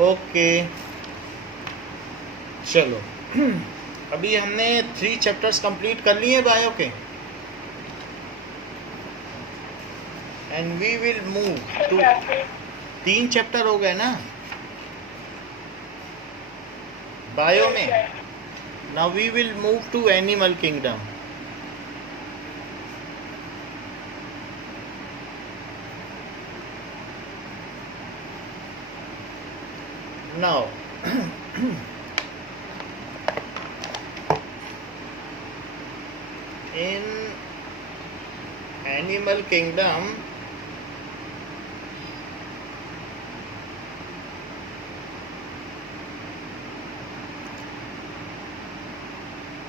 Okay चलो अभी हमने 3 चैप्टर्स कंप्लीट कर लिए बायो के and we will move to 3 chapter हो गए ना बायो में. Now we will move to animal kingdom. Now in animal kingdom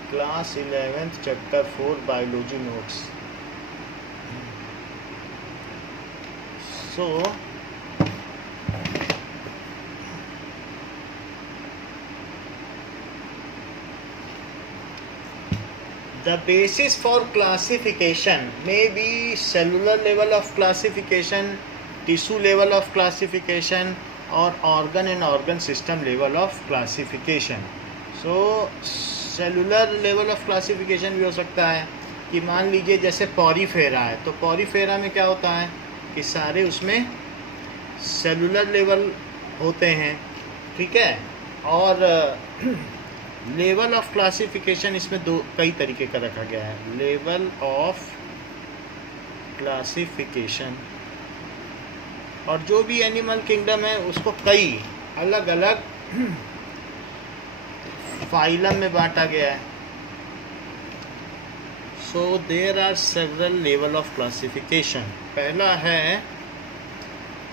class 11th chapter 4 biology notes. So the basis for classification may be cellular level of classification, tissue level of classification, or organ and organ system level of classification. So cellular level of classification भी हो सकता है कि मान लीजिए जैसे Porifera है तो पॉरीफेरा में क्या होता है कि सारे उसमें सेलुलर लेवल होते हैं, ठीक है. और लेवल ऑफ क्लासिफिकेशन इसमें कई तरीके का रखा गया है. लेवल ऑफ क्लासिफिकेशन और जो भी एनिमल किंगडम है उसको कई अलग अलग फाइलम में बांटा गया है. So there are several level of classification. पहला है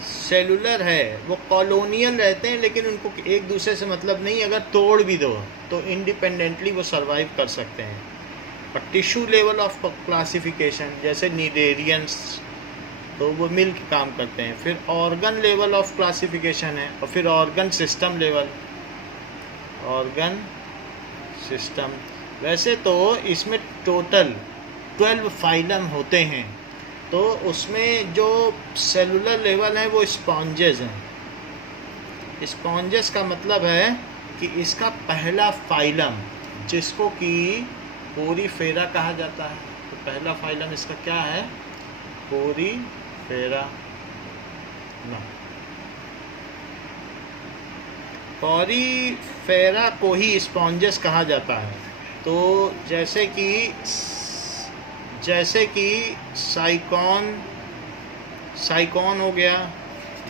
सेलुलर है, वो कॉलोनियल रहते हैं लेकिन उनको एक दूसरे से मतलब नहीं, अगर तोड़ भी दो तो इंडिपेंडेंटली वो सरवाइव कर सकते हैं. और टिश्यू लेवल ऑफ क्लासिफिकेशन जैसे नीडेरियंस तो वो मिल के काम करते हैं. फिर ऑर्गन लेवल ऑफ क्लासिफिकेशन है और फिर organ system level. Organ system वैसे तो इसमें टोटल 12 फाइलम होते हैं, तो उसमें जो सेलुलर लेवल है वो स्पॉन्जेस हैं. स्पॉन्जेस का मतलब है कि इसका पहला फाइलम जिसको कि पोरीफेरा कहा जाता है, तो पहला फाइलम इसका क्या है, पोरीफेरा. पॉरीफेरा को ही स्पॉन्जेस कहा जाता है. तो जैसे कि साइकॉन हो गया,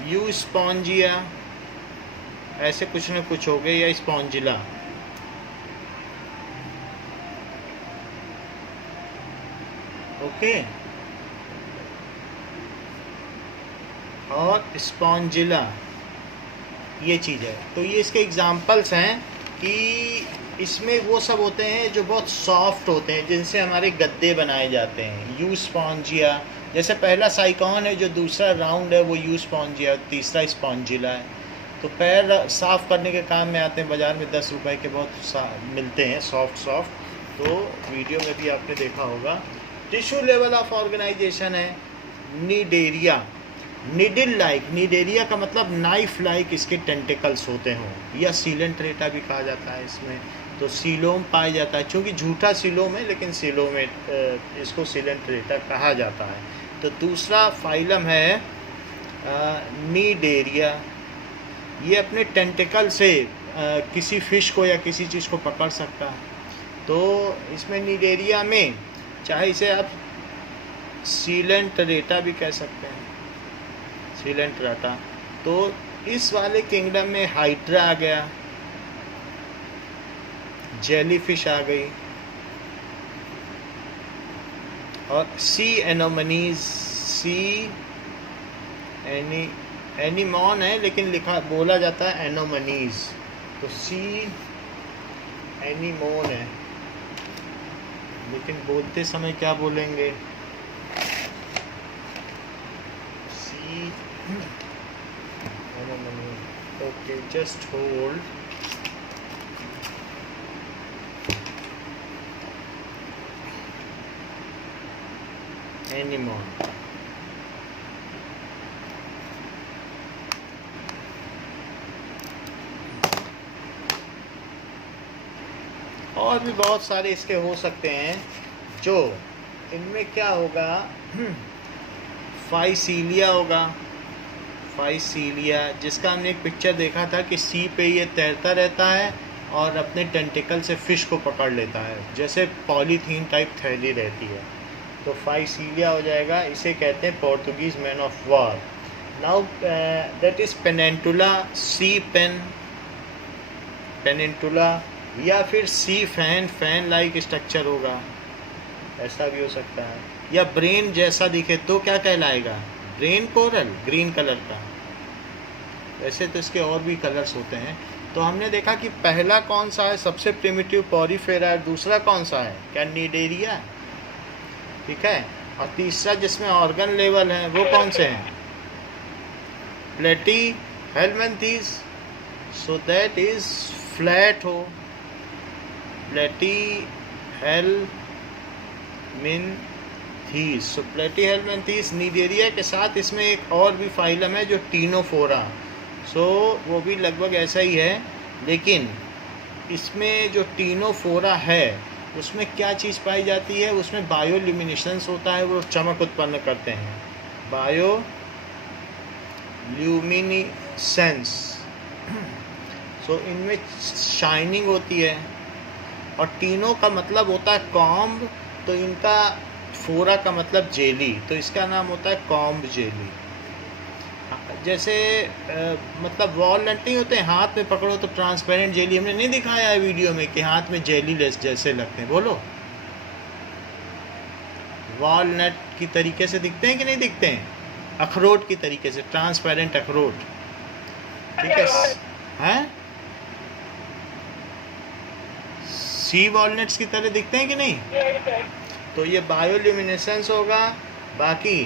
यू स्पॉन्जिया, ऐसे कुछ न कुछ हो गया, या स्पॉन्जिला. ओके. और स्पॉन्जिला ये चीज़ है. तो ये इसके एग्जाम्पल्स हैं कि इसमें वो सब होते हैं जो बहुत सॉफ्ट होते हैं, जिनसे हमारे गद्दे बनाए जाते हैं. यू स्पॉन्जिया, जैसे पहला साइकॉन है, जो दूसरा राउंड है वो यू स्पॉन्जिया, तीसरा स्पॉन्जिला है. तो पैर साफ़ करने के काम में आते हैं. बाज़ार में 10 रुपए के बहुत मिलते हैं सॉफ्ट. तो वीडियो में भी आपने देखा होगा. टिश्यू लेवल ऑफ ऑर्गेनाइजेशन है नीडेरिया. निडिल लाइक, नीडेरिया का मतलब नाइफ लाइक इसके टेंटिकल्स होते हों, या सीलेंट्रेटा भी कहा जाता है इसमें. तो सीलोम पाया जाता है, क्योंकि झूठा सीलोम है लेकिन सीलोमेट इसको सीलेंट्रेटा कहा जाता है. तो दूसरा फाइलम है नीडेरिया. ये अपने टेंटिकल से किसी फिश को या किसी चीज़ को पकड़ सकता है. तो इसमें नीडेरिया में चाहे इसे आप सीलेंट्रेटा भी कह सकते हैं, सीलेंट्रेटा. तो इस वाले किंगडम में हाइड्रा आ गया, जेलीफिश आ गई, और सी एनोमनीज, सी एनीमॉन है लेकिन बोला जाता है एनोमनीज. तो सी एनीमोन है लेकिन बोलते समय क्या बोलेंगे, sea anemone. Okay, just hold. Anemone. और भी बहुत सारे इसके हो सकते हैं। जो इनमें क्या होगा, फाइसीलिया होगा, फाइसीलिया, जिसका हमने एक पिक्चर देखा था कि सी पे ये तैरता रहता है और अपने टेंटिकल से फ़िश को पकड़ लेता है, जैसे पॉलीथीन टाइप थैली रहती है। तो फाइसीलिया हो जाएगा। इसे कहते हैं Portuguese man of war. Now that is peninsula, sea pen, peninsula, या फिर sea fan, fan like structure होगा, ऐसा भी हो सकता है। या ब्रेन जैसा दिखे तो क्या कहलाएगा, ब्रेन कोरल, ग्रीन कलर का। वैसे तो इसके और भी कलर्स होते हैं। तो हमने देखा कि पहला कौन सा है, सबसे प्रिमिटिव पोरिफेरा, दूसरा कौन सा है, कैनिडेरिया, ठीक है, और तीसरा जिसमें ऑर्गन लेवल है वो कौन से हैं, प्लेटी helminths. So that is flat हो, प्लेटी हेलमिंथीज। सो प्लेटी हेलमिंथीज नीडेरिया के साथ इसमें एक और भी फाइलम है जो टीनोफोरा। सो वो भी लगभग ऐसा ही है, लेकिन इसमें जो टीनोफोरा है उसमें क्या चीज़ पाई जाती है, उसमें बायोल्यूमिनेसेंस होता है, वो चमक उत्पन्न करते हैं, बायोल्यूमिनेसेंस। सो इनमें शाइनिंग होती है। और टीनो का मतलब होता है कॉम्ब, तो इनका फोरा का मतलब जेली, तो इसका नाम होता है कॉम्ब जेली। जैसे मतलब वॉलनट नहीं होते, हाथ में पकड़ो तो ट्रांसपेरेंट जेली, हमने नहीं दिखाया है वीडियो में कि हाथ में जेली जैसे लगते हैं, बोलो वॉलनट की तरीके से दिखते हैं कि नहीं दिखते हैं, अखरोट की तरीके से, ट्रांसपेरेंट अखरोट, ठीक है, हैं सी वॉलनट्स की तरह दिखते हैं कि नहीं। तो ये बायोल्यूमिनेसेंस होगा। बाकी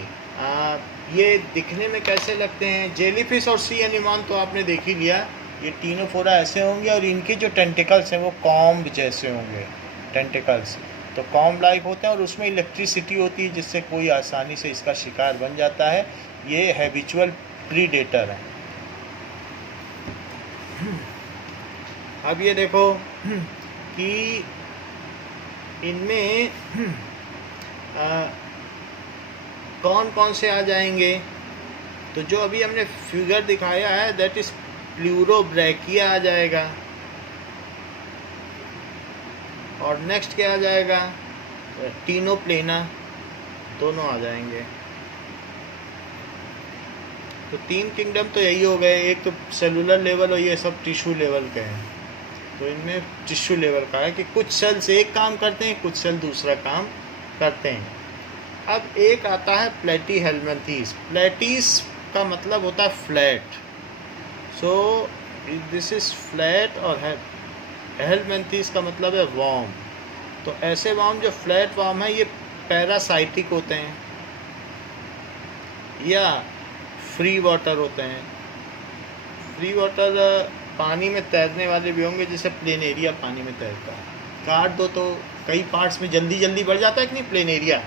ये दिखने में कैसे लगते हैं, जेलीफिश और सी एनिमॉन तो आपने देख ही लिया, ये टीनोफोरा ऐसे होंगे और इनके जो टेंटिकल्स हैं वो कॉम्ब जैसे होंगे, टेंटिकल्स तो कॉम्ब लाइक होते हैं, और उसमें इलेक्ट्रिसिटी होती है जिससे कोई आसानी से इसका शिकार बन जाता है। ये हैबिचुअल प्रीडेटर है। अब ये देखो कि इनमें कौन कौन से आ जाएंगे। तो जो अभी हमने फिगर दिखाया है दैट इज प्लूरोब्रैकिया आ जाएगा, और नेक्स्ट क्या आ जाएगा, टीनोप्लेना, दोनों आ जाएंगे। तो तीन किंगडम तो यही हो गए, एक तो सेलुलर लेवल और ये सब टिश्यू लेवल के हैं। तो इनमें टिश्यू लेवल का है कि कुछ सेल्स एक काम करते हैं, कुछ सेल दूसरा काम करते हैं। अब एक आता है प्लेटी हेलमिंथीज। प्लेटीस का मतलब होता है flat, so this is flat, और हेलमिंथीज का मतलब है वार्म। तो ऐसे वार्म जो फ्लैट वार्म है ये पैरासाइटिक होते हैं या फ्री वाटर होते हैं। फ्री वाटर पानी में तैरने वाले भी होंगे, जैसे प्लेनेरिया पानी में तैरता है, काट दो तो कई पार्ट्स में जल्दी जल्दी बढ़ जाता है कि नहीं प्लेनेरिया।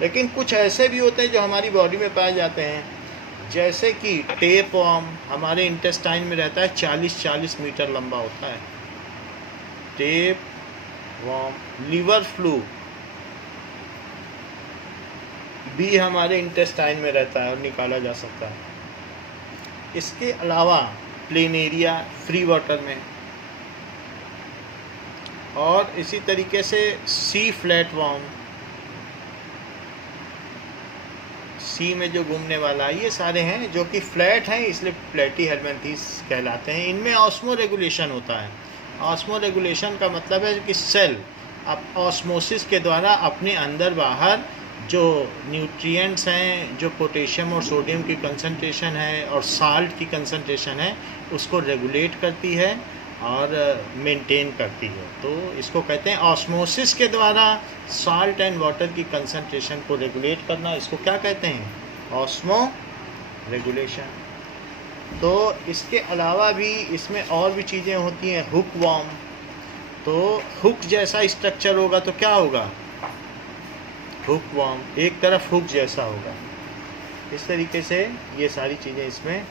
लेकिन कुछ ऐसे भी होते हैं जो हमारी बॉडी में पाए जाते हैं, जैसे कि टेप वर्म हमारे इंटेस्टाइन में रहता है, 40-40 मीटर लंबा होता है टेप वर्म। लिवर फ्लू भी हमारे इंटेस्टाइन में रहता है और निकाला जा सकता है। इसके अलावा प्लेनेरिया फ्री वाटर में, और इसी तरीके से सी फ्लैट वर्म, सी में जो घूमने वाला है, ये सारे हैं जो कि फ्लैट हैं, इसलिए प्लेटी हेलमिंथीज कहलाते हैं। इनमें ऑस्मो रेगुलेशन होता है। ऑस्मो रेगुलेशन का मतलब है कि सेल अब ऑस्मोसिस के द्वारा अपने अंदर बाहर जो न्यूट्रिएंट्स हैं, जो पोटेशियम और सोडियम की कंसंट्रेशन है और साल्ट की कंसंट्रेशन है, उसको रेगुलेट करती है और मेंटेन करती है। तो इसको कहते हैं ऑस्मोसिस के द्वारा साल्ट एंड वाटर की कंसंट्रेशन को रेगुलेट करना, इसको क्या कहते हैं, ऑस्मो रेगुलेशन। तो इसके अलावा भी इसमें और भी चीज़ें होती हैं। हुक वर्म, तो हुक जैसा स्ट्रक्चर होगा तो क्या होगा, हुक वर्म एक तरफ हुक जैसा होगा। इस तरीके से ये सारी चीज़ें इसमें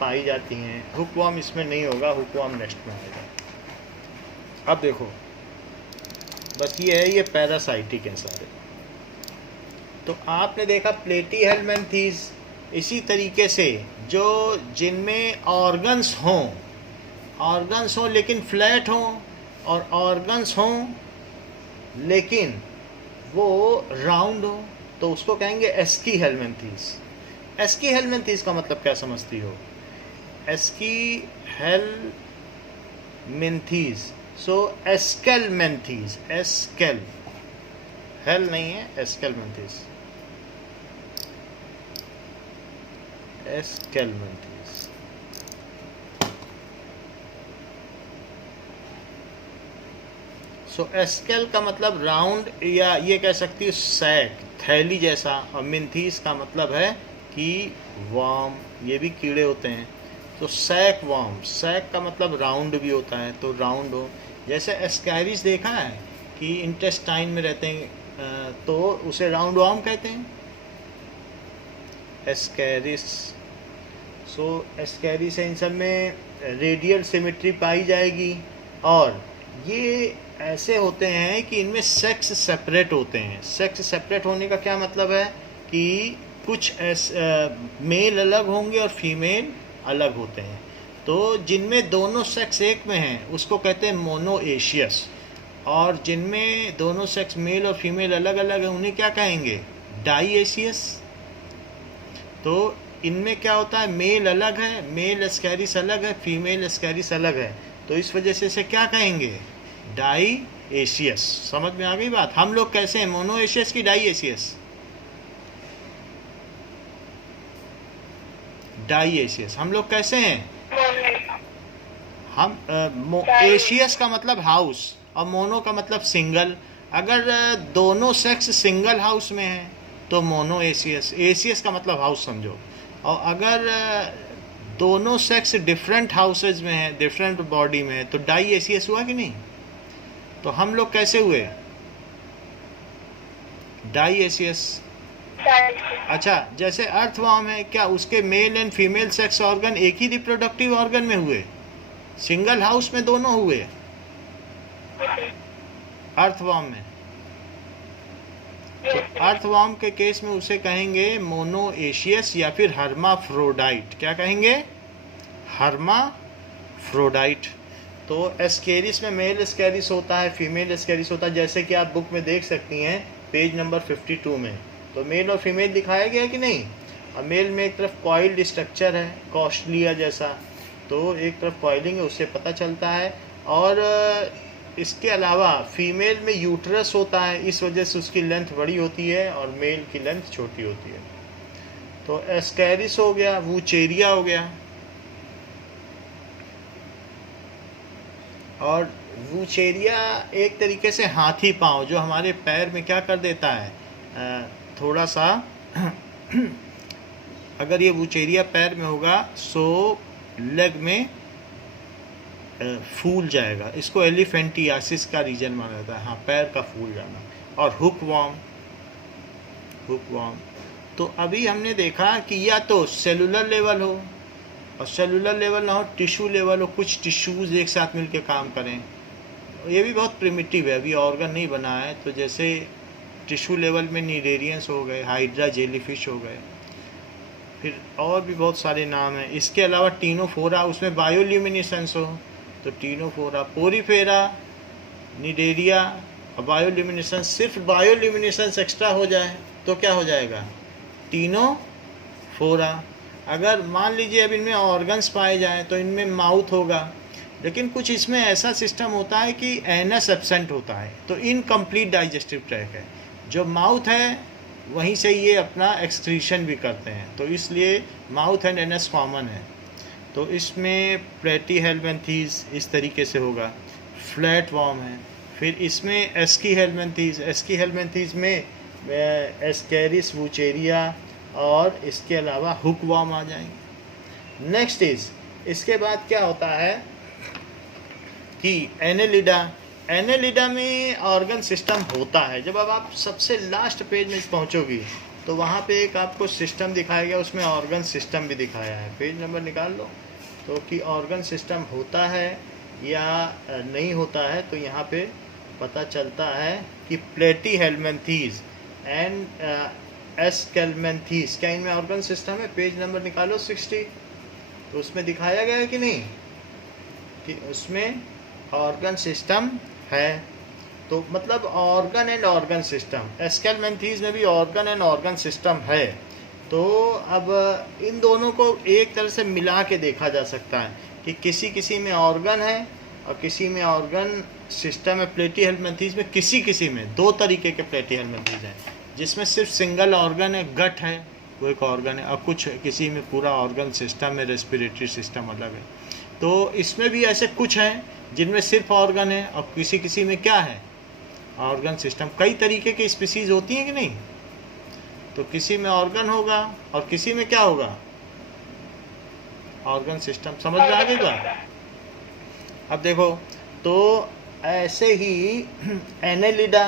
पाई जाती हैं। हुक वर्म इसमें नहीं होगा, हुक वर्म नेक्स्ट में आएगा। अब देखो बस ये है, ये पैरासाइटिक हैं सारे। तो आपने देखा प्लेटीहेल्मिन्थीज, इसी तरीके से जो जिनमें ऑर्गन्स हों लेकिन फ्लैट हों, और ऑर्गन्स हों लेकिन वो राउंड हो, तो उसको कहेंगे एस्की हेल्मिन्थीज। एस्की हेल्मिन्थीज का मतलब क्या समझती हो? एस्की हेल्मिन्थीज, सो एस्केलमेंथीज, एस्केल, हेल नहीं है, एस्केलमेंथीज, एस्केलमेंथीज। सो एस्केल का मतलब राउंड, या ये कह सकती है सैक, थैली जैसा, और मिन्थीस का मतलब है कि वार्म, ये भी कीड़े होते हैं। तो सैक वार्म, सैक का मतलब राउंड भी होता है, तो राउंड हो। जैसे एस्कैरिस देखा है कि इंटेस्टाइन में रहते हैं, तो उसे राउंड वार्म कहते हैं, एस्कैरिस। सो एस्कैरिस है, इन सब में रेडियल सिमेट्री पाई जाएगी, और ये ऐसे होते हैं कि इनमें सेक्स सेपरेट होते हैं। सेक्स सेपरेट होने का क्या मतलब है कि कुछ मेल अलग होंगे और फीमेल अलग होते हैं। तो जिनमें दोनों सेक्स एक में हैं उसको कहते हैं मोनोएशियस, और जिनमें दोनों सेक्स मेल और फीमेल अलग अलग हैं उन्हें क्या कहेंगे? डाईएशियस। तो इनमें क्या होता है, मेल अलग है, मेल एस्कैरिस अलग है, फीमेल एस्कैरिस अलग है, तो इस वजह से इसे क्या कहेंगे? डाईएशियस। समझ में आ गई बात? हम लोग कैसे हैं, मोनोएशियस की डाईएशियस? डाईएशियस। हम लोग कैसे हैं? हम एशियस का मतलब हाउस और मोनो का मतलब सिंगल। अगर दोनों सेक्स सिंगल हाउस में है तो मोनोएशियस, एशियस का मतलब हाउस समझो। और अगर दोनों सेक्स डिफरेंट हाउसेज में है, डिफरेंट बॉडी में है, तो डाईएशियस हुआ कि नहीं? तो हम लोग कैसे हुए? डाईएशियस। अच्छा, जैसे अर्थवॉर्म है, क्या उसके male and female sex organ एक ही रिप्रोडक्टिव ऑर्गन में हुए? सिंगल हाउस में दोनों हुए अर्थवॉर्म में? तो अर्थवॉर्म के केस में उसे कहेंगे मोनोएशियस या फिर हर्माफ्रोडाइट। क्या कहेंगे? हर्माफ्रोडाइट। तो एस्केरिस में मेल एस्केरिस होता है, फीमेल एस्केरिस होता है, जैसे कि आप बुक में देख सकती हैं पेज नंबर 52 में। तो मेल और फीमेल दिखाया गया है कि नहीं? और मेल में एक तरफ कॉइल्ड स्ट्रक्चर है, कॉस्टलिया जैसा, तो एक तरफ कॉइलिंग है, उससे पता चलता है। और इसके अलावा फीमेल में यूट्रस होता है, इस वजह से उसकी लेंथ बड़ी होती है और मेल की लेंथ छोटी होती है। तो एस्केरिस हो गया, वूचेरिया हो गया। और वूचेरिया एक तरीके से हाथी पाँव, जो हमारे पैर में क्या कर देता है, थोड़ा सा अगर ये वूचेरिया पैर में होगा सो लेग में फूल जाएगा, इसको एलिफेंटियासिस का रीजन माना जाता है। हाँ, पैर का फूल जाना। और हुक वॉर्म, तो अभी हमने देखा कि या तो सेलुलर लेवल हो, और सेलुलर लेवल ना हो, टिश्यू लेवल हो, कुछ टिश्यूज़ एक साथ मिलकर काम करें। ये भी बहुत प्रिमिटिव है, अभी ऑर्गन नहीं बना है। तो जैसे टिश्यू लेवल में नीडेरियंस हो गए, हाइड्रा जेलीफिश हो गए, फिर और भी बहुत सारे नाम हैं। इसके अलावा टीनोफोरा, उसमें बायोल्यूमिनेसेंस हो तो टीनोफोरा, पोरीफेरा, निडेरिया और बायोल्यूमिनेसेंस। सिर्फ बायोल्यूमिनेसेंस एक्स्ट्रा हो जाए तो क्या हो जाएगा? टीनोफोरा। अगर मान लीजिए अब इनमें ऑर्गन्स पाए जाएं तो इनमें माउथ होगा, लेकिन कुछ इसमें ऐसा सिस्टम होता है कि एनस एब्सेंट होता है, तो इनकम्प्लीट डाइजेस्टिव ट्रैक है। जो माउथ है वहीं से ये अपना एक्सक्रीशन भी करते हैं, तो इसलिए माउथ एंड एनस कॉमन है। तो इसमें प्लेटीहेल्मिन्थीज इस तरीके से होगा, फ्लैट वॉर्म है। फिर इसमें एस्की हेल्मिन्थीज में एस्केरिस, वूचेरिया और इसके अलावा हुक वॉर्म आ जाएंगे। नेक्स्ट इसके बाद क्या होता है कि एनेलिडा में ऑर्गन सिस्टम होता है। जब अब आप सबसे लास्ट पेज में पहुंचोगी तो वहाँ पे एक आपको सिस्टम दिखाया गया, उसमें ऑर्गन सिस्टम भी दिखाया है। पेज नंबर निकाल लो तो कि ऑर्गन सिस्टम होता है या नहीं होता है, तो यहाँ पे पता चलता है कि प्लेटीहेल्मिन्थेस एंड एस्केल्मिन्थेस, क्या इनमें ऑर्गन सिस्टम है? पेज नंबर निकालो 60, तो उसमें दिखाया गया है कि नहीं कि उसमें ऑर्गन सिस्टम है। तो मतलब ऑर्गन एंड ऑर्गन सिस्टम, एस्केल्मिन्थेस में भी ऑर्गन एंड ऑर्गन सिस्टम है। तो अब इन दोनों को एक तरह से मिला के देखा जा सकता है कि किसी किसी में ऑर्गन है और किसी में ऑर्गन सिस्टम है। प्लेटीहेल्मिन्थेस में किसी में दो तरीके के प्लेटीहेल्मिन्थेस हैं, जिसमें सिर्फ सिंगल ऑर्गन है, गट है, वो एक ऑर्गन है, और कुछ किसी में पूरा ऑर्गन सिस्टम है, रेस्पिरेटरी सिस्टम अलग है। तो इसमें भी ऐसे कुछ हैं जिनमें सिर्फ ऑर्गन है और किसी में क्या है, ऑर्गन सिस्टम। कई तरीके की स्पीसीज होती हैं कि नहीं, तो किसी में ऑर्गन होगा और किसी में क्या होगा, ऑर्गन सिस्टम। समझ में आ गई बात? अब देखो, तो ऐसे ही एनेलिडा,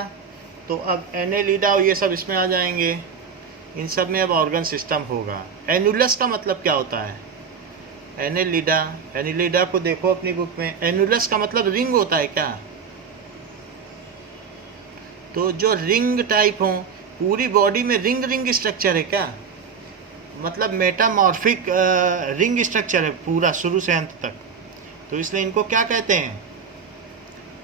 तो अब एनेलिडा और ये सब इसमें आ जाएंगे, इन सब में अब ऑर्गन सिस्टम होगा। एनुलस का मतलब क्या होता है? एनेलिडा को देखो अपनी बुक में, एनुलस का मतलब रिंग होता है क्या? तो जो रिंग टाइप हो, पूरी बॉडी में रिंग स्ट्रक्चर है क्या? मतलब मेटामॉर्फिक रिंग स्ट्रक्चर है पूरा शुरू से अंत तक, तो इसलिए इनको क्या कहते हैं?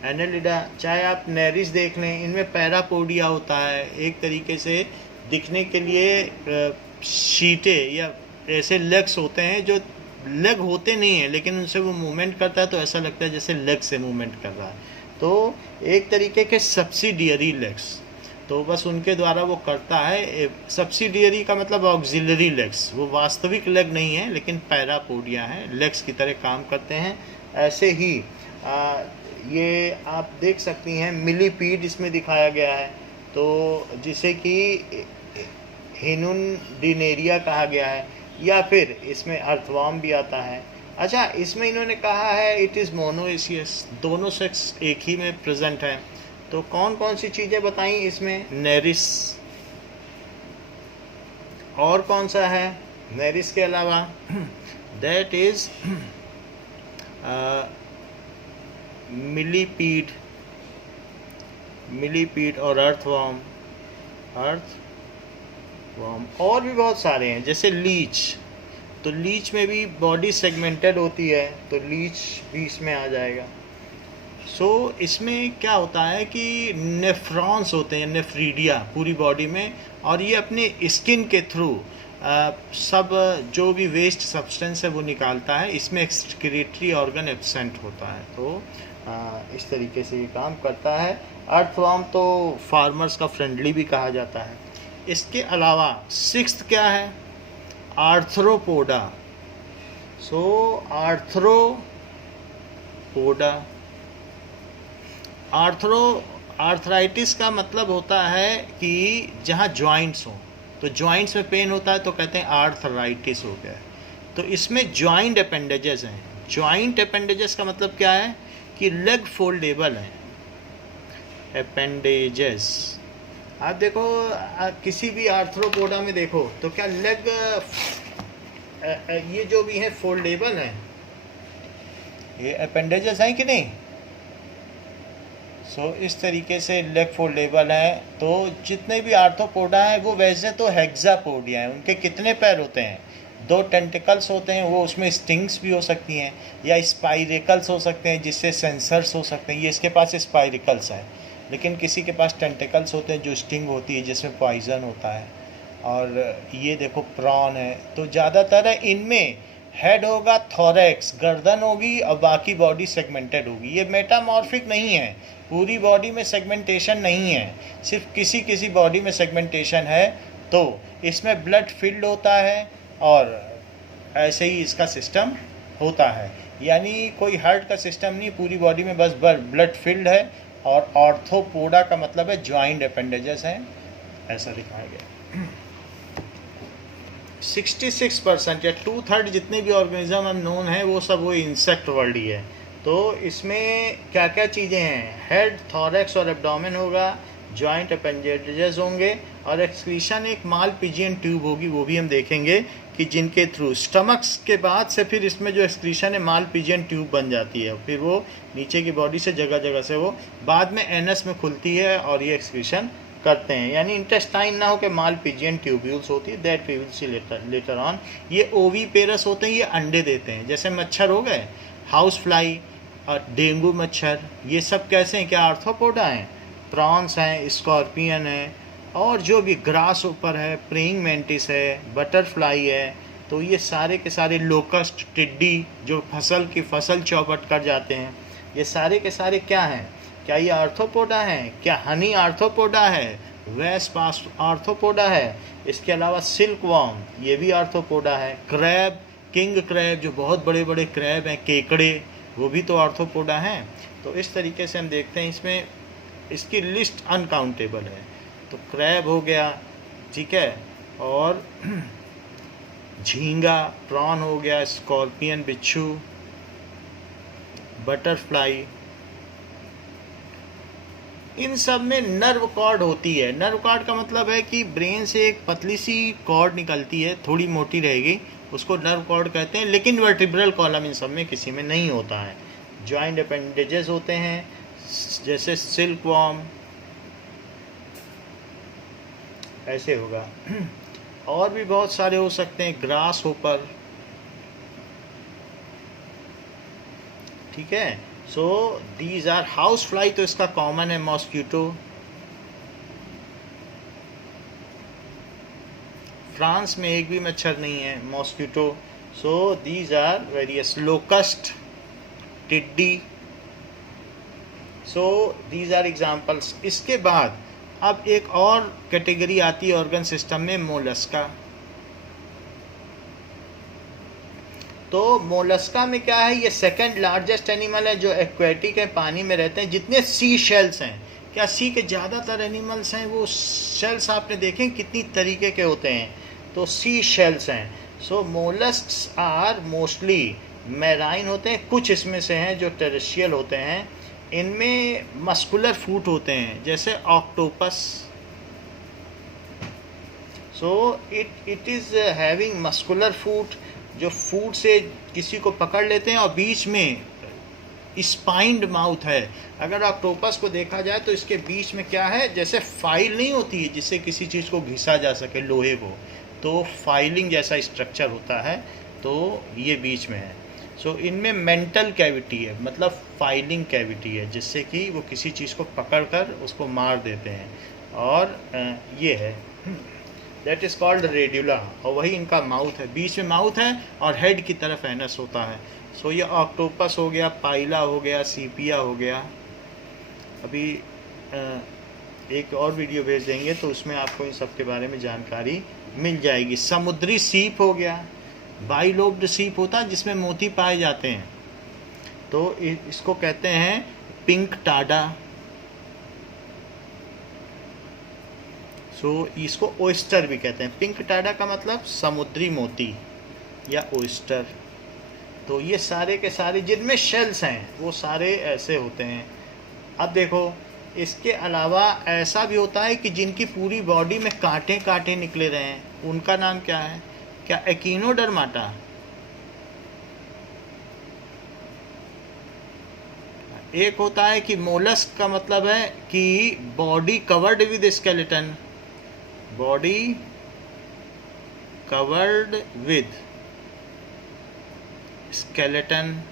एनेलिडा। चाहे आप नेरिस देख लें, इनमें पैरापोडिया होता है, एक तरीके से दिखने के लिए शीटे या ऐसे लेग्स होते हैं जो लेग होते नहीं हैं, लेकिन उनसे वो मूवमेंट करता है तो ऐसा लगता है जैसे लेग से मूवमेंट कर रहा है। तो एक तरीके के सब्सिडियरी लेग्स, तो बस उनके द्वारा वो करता है। सब्सिडियरी का मतलब ऑक्सिलरी लेग्स, वो वास्तविक लेग नहीं है लेकिन पैरापोडिया है, लेग्स की तरह काम करते हैं। ऐसे ही ये आप देख सकती हैं मिलीपीड इसमें दिखाया गया है, तो जिसे कि हिनुनडिनेरिया कहा गया है, या फिर इसमें अर्थवर्म भी आता है। अच्छा, इसमें इन्होंने कहा है इट इज़ मोनोएशियस, दोनों सेक्स एक ही में प्रेजेंट है। तो कौन कौन सी चीज़ें बताई इसमें? नेरिस, और कौन सा है नेरिस के अलावा? दैट इज मिलीपीड और अर्थवर्म, और भी बहुत सारे हैं, जैसे लीच। तो लीच में भी बॉडी सेगमेंटेड होती है, तो लीच भी इसमें आ जाएगा। इसमें क्या होता है कि नेफ्रॉन्स होते हैं, नेफ्रीडिया पूरी बॉडी में, और ये अपने स्किन के थ्रू सब जो भी वेस्ट सब्सटेंस है वो निकालता है। इसमें एक्सक्रीटरी ऑर्गन एब्सेंट होता है, तो इस तरीके से ये काम करता है। अर्थवर्म तो फार्मर्स का फ्रेंडली भी कहा जाता है। इसके अलावा सिक्स्थ क्या है? आर्थ्रोपोडा। आर्थराइटिस का मतलब होता है कि जहाँ जॉइंट्स हों, तो जॉइंट्स में पेन होता है तो कहते हैं आर्थराइटिस हो गया। तो इसमें जॉइंट अपेंडेजेस हैं। जॉइंट अपेंडेजेस का मतलब क्या है कि लेग फोल्डेबल हैं अपेंडेजेस। आप देखो किसी भी आर्थ्रोपोडा में देखो तो क्या लेग ये जो भी है फोल्डेबल हैं, ये अपेंडेजेस हैं कि नहीं? इस तरीके से लेग फोल्डेबल है। तो जितने भी आर्थ्रोपोडा हैं वो वैसे तो हेक्सापोडिया हैं। उनके कितने पैर होते हैं? 2 टेंटिकल्स होते हैं, वो उसमें स्टिंग्स भी हो सकती हैं या स्पाइरिकल्स हो सकते हैं जिससे सेंसर्स हो सकते हैं। ये इसके पास स्पाइरिकल्स है, लेकिन किसी के पास टेंटिकल्स होते हैं जो स्टिंग होती है जिसमें पॉइजन होता है। और ये देखो प्रॉन है। तो ज़्यादातर है इनमें हेड होगा, थोरैक्स गर्दन होगी और बाकी बॉडी सेगमेंटेड होगी। ये मेटामॉर्फिक नहीं है, पूरी बॉडी में सेगमेंटेशन नहीं है, सिर्फ किसी किसी बॉडी में सेगमेंटेशन है। तो इसमें ब्लड फिल्ड होता है और ऐसे ही इसका सिस्टम होता है, यानी कोई हार्ट का सिस्टम नहीं, पूरी बॉडी में बस ब्लड फिल्ड है। और आर्थ्रोपोडा का मतलब है जॉइंट अपेंडेजेस हैं, ऐसा दिखाया गया। 66% या 2/3 जितने भी ऑर्गेनिज्म हम नोन है वो सब वो इंसेक्ट वर्ल्ड ही है। तो इसमें क्या क्या चीज़ें हैं? हेड, थॉरैक्स और एब्डोमेन होगा, जॉइंट अपेंडेजेस होंगे, और एक्सक्रीशन एक माल पिजियन ट्यूब होगी, वो भी हम देखेंगे कि जिनके थ्रू स्टमक्स के बाद से फिर इसमें जो एक्सक्रीशन है मालपीजियन ट्यूब बन जाती है, फिर वो नीचे की बॉडी से जगह जगह से वो बाद में एनस में खुलती है और ये एक्सक्रीशन करते हैं। यानी इंटेस्टाइन ना हो के मालपीजियन ट्यूब्यूल्स होती है, that we will see later on. ये ओवीपेरस होते हैं, ये अंडे देते हैं। जैसे मच्छर हो गए, हाउस फ्लाई और डेंगू मच्छर, ये सब कैसे हैं, क्या आर्थ्रोपोडा हैं? प्रॉन्स हैं, स्कॉर्पियन है, और जो भी ग्रास ऊपर है, प्रेइंग मैंटिस है, बटरफ्लाई है। तो ये सारे के सारे लोकस्ट, टिड्डी जो फसल चौपट कर जाते हैं, ये सारे के सारे क्या हैं? क्या ये आर्थ्रोपोडा हैं? क्या हनी आर्थ्रोपोडा है? वेस्प आर्थ्रोपोडा है? इसके अलावा सिल्क वॉर्म, ये भी आर्थ्रोपोडा है। क्रैब, किंग क्रैब, जो बहुत बड़े बड़े क्रैब हैं, केकड़े, वो भी तो आर्थ्रोपोडा हैं। तो इस तरीके से हम देखते हैं, इसमें इसकी लिस्ट अनकाउंटेबल है। तो क्रैब हो गया, ठीक है, और झींगा, प्रॉन हो गया, स्कॉर्पियन, बिच्छू, बटरफ्लाई, इन सब में नर्व कॉर्ड होती है। नर्व कॉर्ड का मतलब है कि ब्रेन से एक पतली सी कॉर्ड निकलती है, थोड़ी मोटी रहेगी, उसको नर्व कॉर्ड कहते हैं। लेकिन वर्टिब्रल कॉलम इन सब में किसी में नहीं होता है। जॉइंट अपेंडेजेस होते हैं, जैसे सिल्क वॉर्म, ऐसे होगा। और भी बहुत सारे हो सकते हैं, ग्रास होपर, ठीक है। So these are house fly, तो इसका कॉमन है मॉस्किटो। फ्रांस में एक भी मच्छर नहीं है, mosquito. So these are various, locust, टिड्डी। So these are examples. इसके बाद अब एक और कैटेगरी आती है ऑर्गन सिस्टम में, मोलस्का। तो मोलस्का में क्या है, ये सेकंड लार्जेस्ट एनिमल है जो एक्वेटिक है, पानी में रहते हैं। जितने सी शेल्स हैं, क्या सी के ज़्यादातर एनिमल्स हैं, वो शेल्स आपने देखें कितनी तरीके के होते हैं, तो सी शेल्स हैं। सो मोलस्क्स आर मोस्टली मैराइन होते हैं, कुछ इसमें से हैं जो टेरेस्ट्रियल होते हैं। इनमें मस्कुलर फूट होते हैं, जैसे octopus. So it is having muscular foot, जो फूट से किसी को पकड़ लेते हैं, और बीच में स्पाइंड माउथ है। अगर ऑक्टोपस को देखा जाए तो इसके बीच में क्या है, जैसे फाइल नहीं होती है जिससे किसी चीज़ को घिसा जा सके, लोहे को, तो फाइलिंग जैसा स्ट्रक्चर होता है, तो ये बीच में है। सो इनमें मेंटल कैविटी है, मतलब फाइलिंग कैविटी है, जिससे कि वो किसी चीज़ को पकड़कर उसको मार देते हैं। और ये है, दैट इज़ कॉल्ड रेड्यूला, और वही इनका माउथ है, बीच में माउथ है और हेड की तरफ एनस होता है। सो ये ऑक्टोपस हो गया, पाइला हो गया, सीपिया हो गया। अभी एक और वीडियो भेज देंगे तो उसमें आपको इन सब के बारे में जानकारी मिल जाएगी। समुद्री सीप हो गया, बाइलोब्ड सीप होता है जिसमें मोती पाए जाते हैं, तो इसको कहते हैं पिंक टाडा। सो इसको ओइस्टर भी कहते हैं। पिंक टाडा का मतलब समुद्री मोती या ओइस्टर। तो ये सारे के सारे जिनमें शेल्स हैं वो सारे ऐसे होते हैं। अब देखो, इसके अलावा ऐसा भी होता है कि जिनकी पूरी बॉडी में कांटे कांटे निकले रहे हैं, उनका नाम क्या है? क्या एकिनोडर्माटा? एक होता है कि मोलस्क का मतलब है कि body covered with skeleton, body covered with skeleton,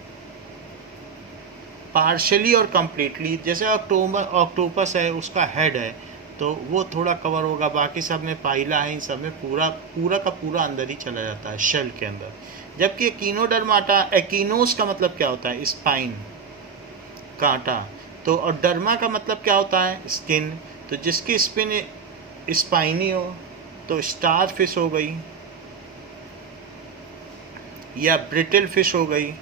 partially और कंप्लीटली। जैसे ऑक्टोपस है, उसका हेड है तो वो थोड़ा कवर होगा, बाकी सब में पाइला है, इन सब में पूरा का पूरा अंदर ही चला जाता है, शेल के अंदर। जबकि एकिनोडर्माटा, एकिनोस का मतलब क्या होता है? स्पाइन, कांटा। तो और डर्मा का मतलब क्या होता है? स्किन। तो जिसकी स्किन स्पाइनी हो तो स्टार फिश हो गई या ब्रिटल फिश हो गई।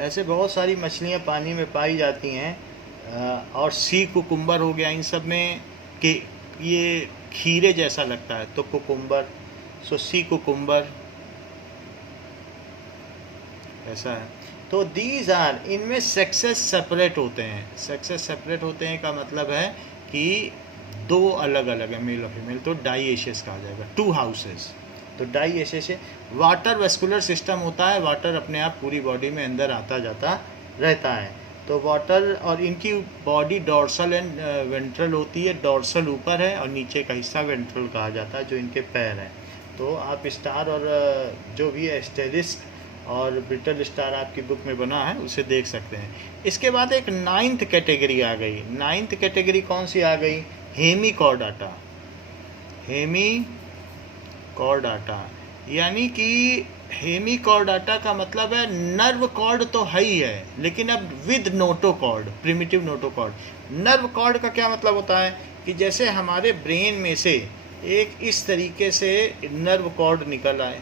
ऐसे बहुत सारी मछलियाँ पानी में पाई जाती हैं। और सी कुकुम्बर हो गया, इन सब में कि ये खीरे जैसा लगता है तो कुकुम्बर। सो सी कुकुम्बर ऐसा है। तो दीज आर, इनमें सेक्सेस सेपरेट होते हैं। सेक्सेस सेपरेट होते हैं का मतलब है कि दो अलग अलग है, मेल और फीमेल, तो डाइएशियस कहा जाएगा। 2 हाउसेस, तो डाइएशियस है। वाटर वेस्कुलर सिस्टम होता है, वाटर अपने आप पूरी बॉडी में अंदर आता जाता रहता है। तो वाटर, और इनकी बॉडी डॉर्सल एंड वेंट्रल होती है। डॉर्सल ऊपर है और नीचे का हिस्सा वेंट्रल कहा जाता है, जो इनके पैर हैं। तो आप स्टार और जो भी है एस्टेरिस्क और ब्रिटल स्टार आपकी बुक में बना है उसे देख सकते हैं। इसके बाद एक 9th कैटेगरी आ गई। 9th कैटेगरी कौन सी आ गई? हेमिकॉर्डाटा। हेमिकॉर्डाटा यानी कि हेमिकॉर्डाटा का मतलब है नर्व कॉर्ड तो है ही है, लेकिन अब with notochord, primitive notochord. Nerve cord का क्या मतलब होता है कि जैसे हमारे ब्रेन में से एक इस तरीके से नर्व कॉर्ड निकल आए,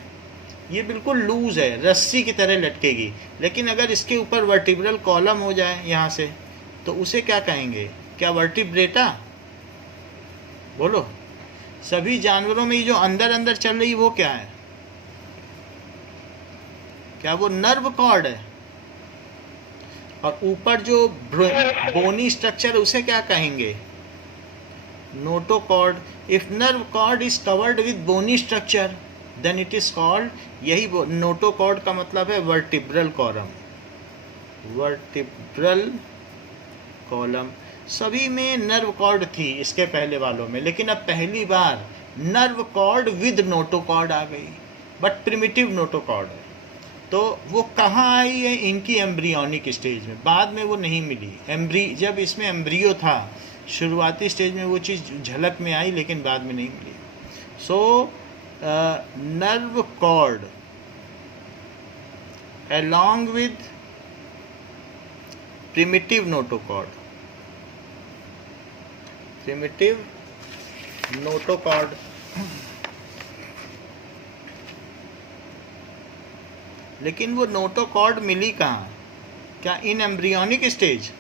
ये बिल्कुल लूज है, रस्सी की तरह लटकेगी, लेकिन अगर इसके ऊपर वर्टिब्रल कॉलम हो जाए यहाँ से, तो उसे क्या कहेंगे? क्या वर्टिब्रेटा? बोलो। सभी जानवरों में ये जो अंदर अंदर चल रही वो क्या है? क्या वो नर्व कॉर्ड है? और ऊपर जो बोनी स्ट्रक्चर है उसे क्या कहेंगे? Notochord. If nerve cord is covered with bony structure then it is called, यही नोटोकॉर्ड का मतलब है वर्टिब्रल कॉलम। वर्टिब्रल कॉलम सभी में नर्व कॉर्ड थी इसके पहले वालों में, लेकिन अब पहली बार नर्व कॉर्ड विद नोटोकॉर्ड आ गई, बट प्रिमिटिव नोटोकॉर्ड है। तो वो कहाँ आई है? इनकी एम्ब्रियोनिक स्टेज में, बाद में वो नहीं मिली। जब इसमें एम्ब्रियो था, शुरुआती स्टेज में वो चीज़ झलक में आई, लेकिन बाद में नहीं मिली। So nerve cord along with primitive notochord, लेकिन वो नोटोकॉर्ड मिली कहाँ? क्या इन एम्ब्रियोनिक स्टेज?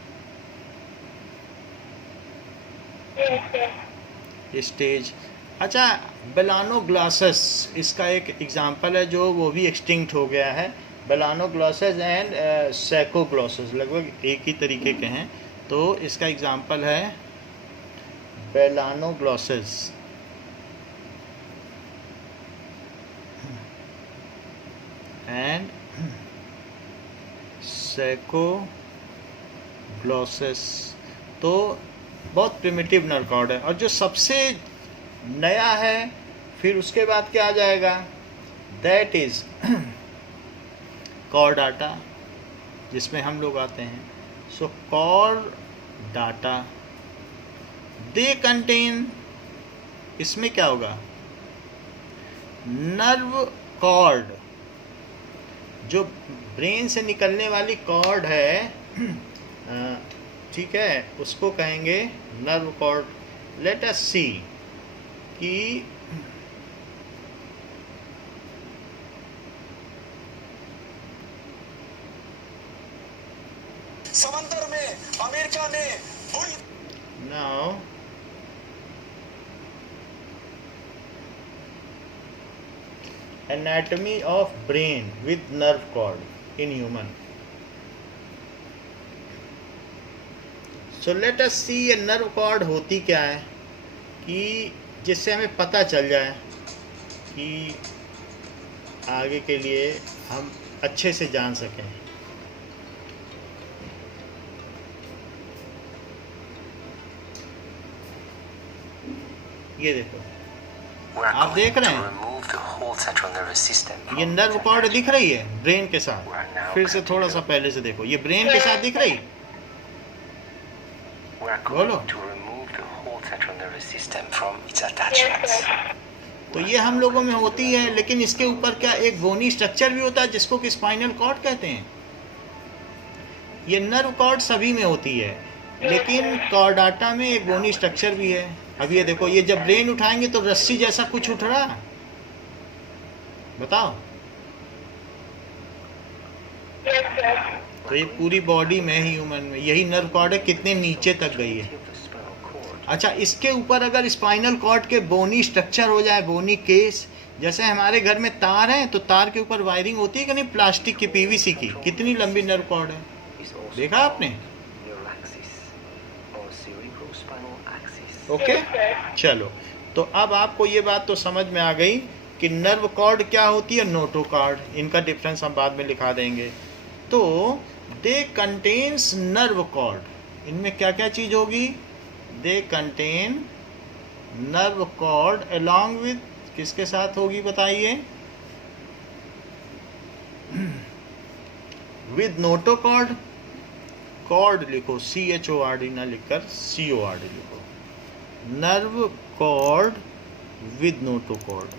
अच्छा, बेलानोग्लॉसस इसका एक एग्जाम्पल है, जो वो भी एक्सटिंक्ट हो गया है। बेलानोग्लॉसस एंड सैकोग्लॉसस लगभग एक ही तरीके के हैं। तो इसका एग्जाम्पल है बेलानोग्लॉसस एंड सैकोग्लॉसस। तो बहुत प्रिमिटिव नर्व कॉर्ड है। और जो सबसे नया है, फिर उसके बाद क्या आ जाएगा? दैट इज कॉर्डाटा, जिसमें हम लोग आते हैं। सो कॉर्डाटा दे कंटेन, इसमें क्या होगा? नर्व कॉर्ड, जो ब्रेन से निकलने वाली कॉर्ड है, ठीक है, उसको कहेंगे नर्व कॉर्ड। लेट अस सी कि समंदर में अमेरिका ने now anatomy of brain with nerve cord in human. So let us see ये nerve cord होती क्या है, कि जिससे हमें पता चल जाए कि आगे के लिए हम अच्छे से जान सकें। ये देखो, आप देख रहे हैं ये नर्व कॉर्ड दिख रही है ब्रेन के साथ। फिर से थोड़ा सा पहले से देखो, ये ब्रेन के साथ दिख रही। बोलो। तो ये हम लोगों में होती है, लेकिन इसके ऊपर क्या एक बोनी स्ट्रक्चर भी होता है जिसको कि स्पाइनल कॉर्ड कहते हैं। ये नर्व कॉर्ड सभी में होती है, लेकिन कॉर्डाटा में एक बोनी स्ट्रक्चर भी है। अब ये देखो, ये जब ब्रेन उठाएंगे तो रस्सी जैसा कुछ उठ रहा है, बताओ। तो ये पूरी बॉडी में, ह्यूमन में यही नर्व कॉर्ड है, कितने नीचे तक गई है। अच्छा, इसके ऊपर अगर स्पाइनल कॉर्ड के बोनी स्ट्रक्चर हो जाए, बोनी केस, जैसे हमारे घर में तार है, तो तार के ऊपर वायरिंग होती है कि नहीं, प्लास्टिक की, पीवीसी की। कितनी लंबी नर्व कॉर्ड है, देखा आपने? ओके, चलो। तो अब आपको ये बात तो समझ में आ गई कि नर्व कॉर्ड क्या होती है, नोटोकॉर्ड। इनका डिफरेंस हम बाद में लिखा देंगे। तो दे कंटेन्स नर्व कॉर्ड, इनमें क्या क्या चीज होगी, they contain nerve cord along with, किसके साथ होगी बताइए, विद नोटोकॉर्ड। कॉर्ड लिखो CHORD ना लिखकर CORD लिखो, नर्व कॉर्ड विद नोटोकॉर्ड।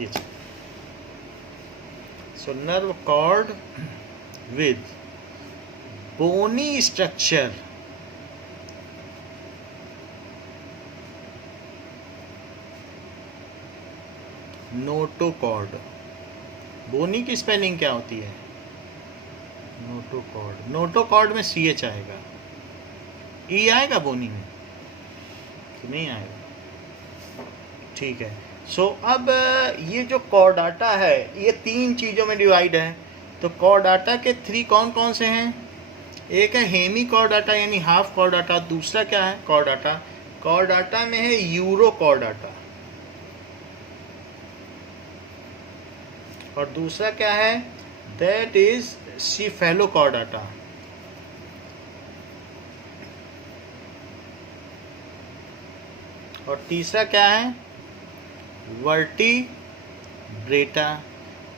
ये so nerve cord with bony structure, notochord. Bony की स्पेलिंग क्या होती है, नोटोकॉर्ड। नोटोकॉर्ड में CH आएगा, E आएगा बोनी में कि नहीं आएगा, ठीक है। सो अब ये जो कॉर्डाटा है ये 3 चीज़ों में डिवाइड है। तो कॉर्डाटा के 3 कौन कौन से हैं, एक है हेमी कॉर्डाटा यानी हाफ कॉर्डाटा, दूसरा क्या है कॉर्डाटा, कॉर्डाटा में है यूरो कॉर्डाटा, और दूसरा क्या है, दैट इज सीफेलोकॉर्डाटा। और तीसरा क्या है, वर्टिब्रेटा।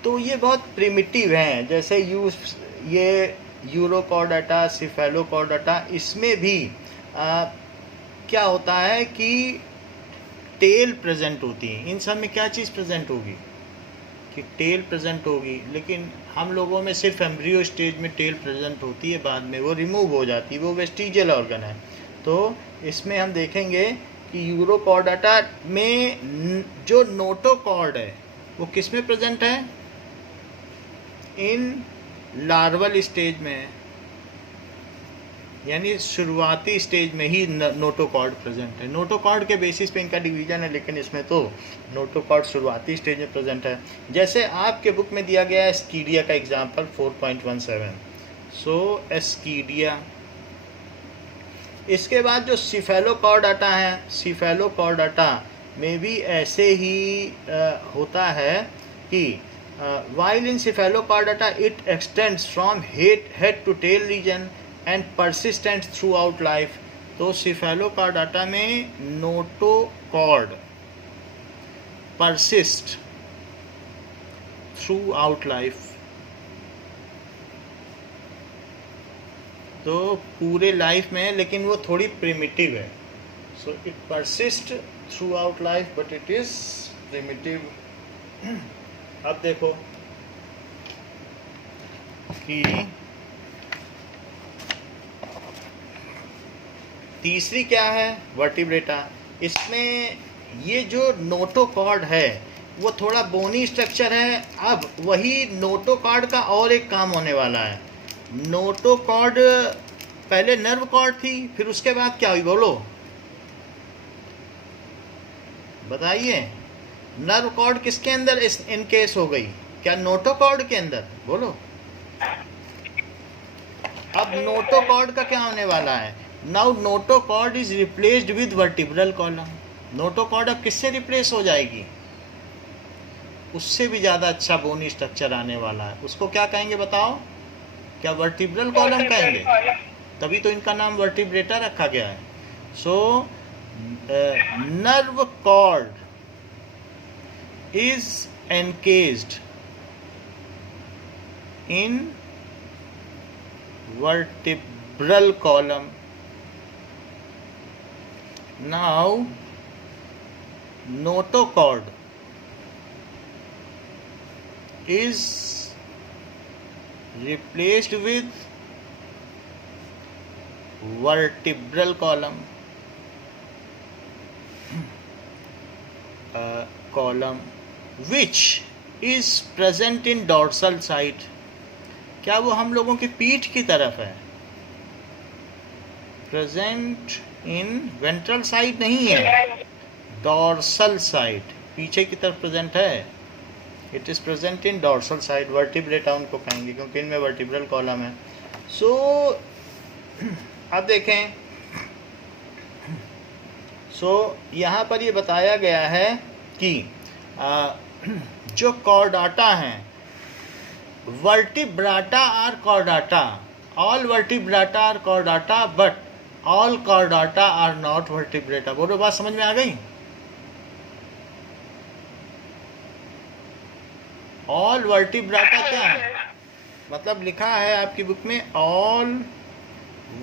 तो ये बहुत प्रिमिटिव हैं, जैसे ये यूरोकॉर्डाटा, सीफेलोकॉर्डाटा, इसमें भी क्या होता है कि टेल प्रेजेंट होती है। इन सब में क्या चीज़ प्रेजेंट होगी, कि टेल प्रेजेंट होगी, लेकिन हम लोगों में सिर्फ एम्ब्रियो स्टेज में टेल प्रेजेंट होती है, बाद में वो रिमूव हो जाती है, वो वेस्टिजियल ऑर्गन है। तो इसमें हम देखेंगे कि यूरोकॉर्डाटा में जो नोटोकॉर्ड है वो किस में प्रेजेंट है, इन लार्वल स्टेज में है, यानी शुरुआती स्टेज में ही नोटोकॉर्ड प्रेजेंट है। नोटोकॉर्ड के बेसिस पे इनका डिवीजन है, लेकिन इसमें तो नोटोकॉर्ड शुरुआती स्टेज में प्रेजेंट है। जैसे आपके बुक में दिया गया है एस्कीडिया का एग्जांपल 4.17, सो एस्कीडिया। इसके बाद जो सीफेलोकॉर्डाटा है, सीफेलोकॉर्डाटा में भी ऐसे ही होता है कि while in cephalochordata it extends from head to tail region and persistent throughout life। तो cephalochordata में notochord persist throughout life, तो पूरे लाइफ में है, लेकिन वो थोड़ी प्रिमिटिव है। So it persist throughout life but it is primitive। अब देखो कि तीसरी क्या है, वर्टिब्रेटा। इसमें ये जो नोटोकॉर्ड है वो थोड़ा बोनी स्ट्रक्चर है। अब वही नोटोकॉर्ड का और एक काम होने वाला है। नोटोकॉर्ड पहले नर्व कॉर्ड थी, फिर उसके बाद क्या हुई, बोलो बताइए। नर्व कॉर्ड किसके अंदर इनकेस हो गई, क्या नोटोकॉर्ड के अंदर, बोलो। अब नोटोकॉर्ड का क्या होने वाला है, now notochord is replaced with vertebral column. Notochord अब किससे रिप्लेस हो जाएगी, उससे भी ज़्यादा अच्छा बोनी स्ट्रक्चर आने वाला है। उसको क्या कहेंगे बताओ, क्या वर्टिब्रल कॉलम कहेंगे, तभी तो इनका नाम वर्टिब्रेटा रखा गया है। So nerve cord is encased in vertebral column। Now notochord is replaced with vertebral column, column which is present in dorsal side। क्या वो हम लोगों की पीठ की तरफ है, प्रेजेंट इन वेंट्रल साइड नहीं है, डॉर्सल साइड, पीछे की तरफ प्रेजेंट है। It is present in dorsal side. Vertebrata उनको कहेंगे क्योंकि इनमें वर्टिब्रल कॉलम है। सो अब देखें, यहाँ पर ये बताया गया है कि जो कॉर्डाटा हैं, vertebrata are chordata, all vertebrata are chordata but all chordata are not vertebrata. बोलो, बात समझ में आ गई? ऑल वर्टिब्राटा क्या है? मतलब लिखा है आपकी बुक में, ऑल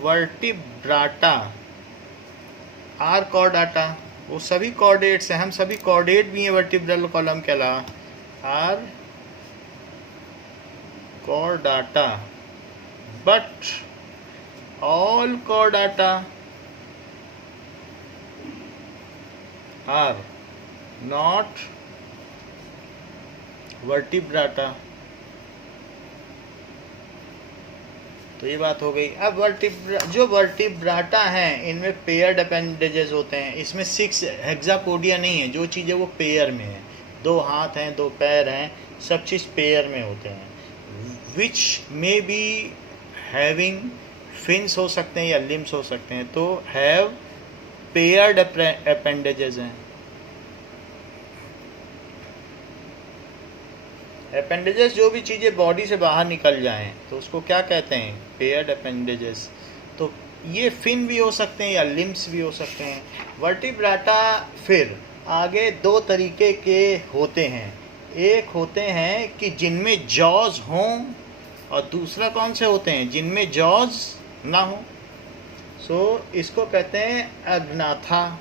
वर्टिब्राटा आर कॉर्डाटा, वो सभी कॉर्डेट्स हैं, हम सभी कॉर्डेट भी हैं वर्टिब्रल कॉलम के अलावा, are chordata but all chordata are not vertebrata. तो ये बात हो गई। अब जो वर्टिब्राटा हैं, इनमें पेयर्ड अपेंडेजेस होते हैं। इसमें 6 हेक्सापोडिया नहीं है, जो चीज़ें वो पेयर में है, 2 हाथ हैं, 2 पैर हैं, सब चीज़ पेयर में होते हैं। विच मे बी हैविंग फिन्स हो सकते हैं या लिम्स हो सकते हैं, तो हैव पेयर्ड अपेंडेजेस हैं। अपेंडेजेस जो भी चीज़ें बॉडी से बाहर निकल जाएं तो उसको क्या कहते हैं? Paired appendages. तो ये फिन भी हो सकते हैं या लिम्स भी हो सकते हैं। वर्टिब्राटा फिर आगे 2 तरीके के होते हैं। एक होते हैं कि जिनमें जॉज हों, और दूसरा कौन से होते हैं? जिनमें जॉज ना हो। इसको कहते हैं अग्नाथा।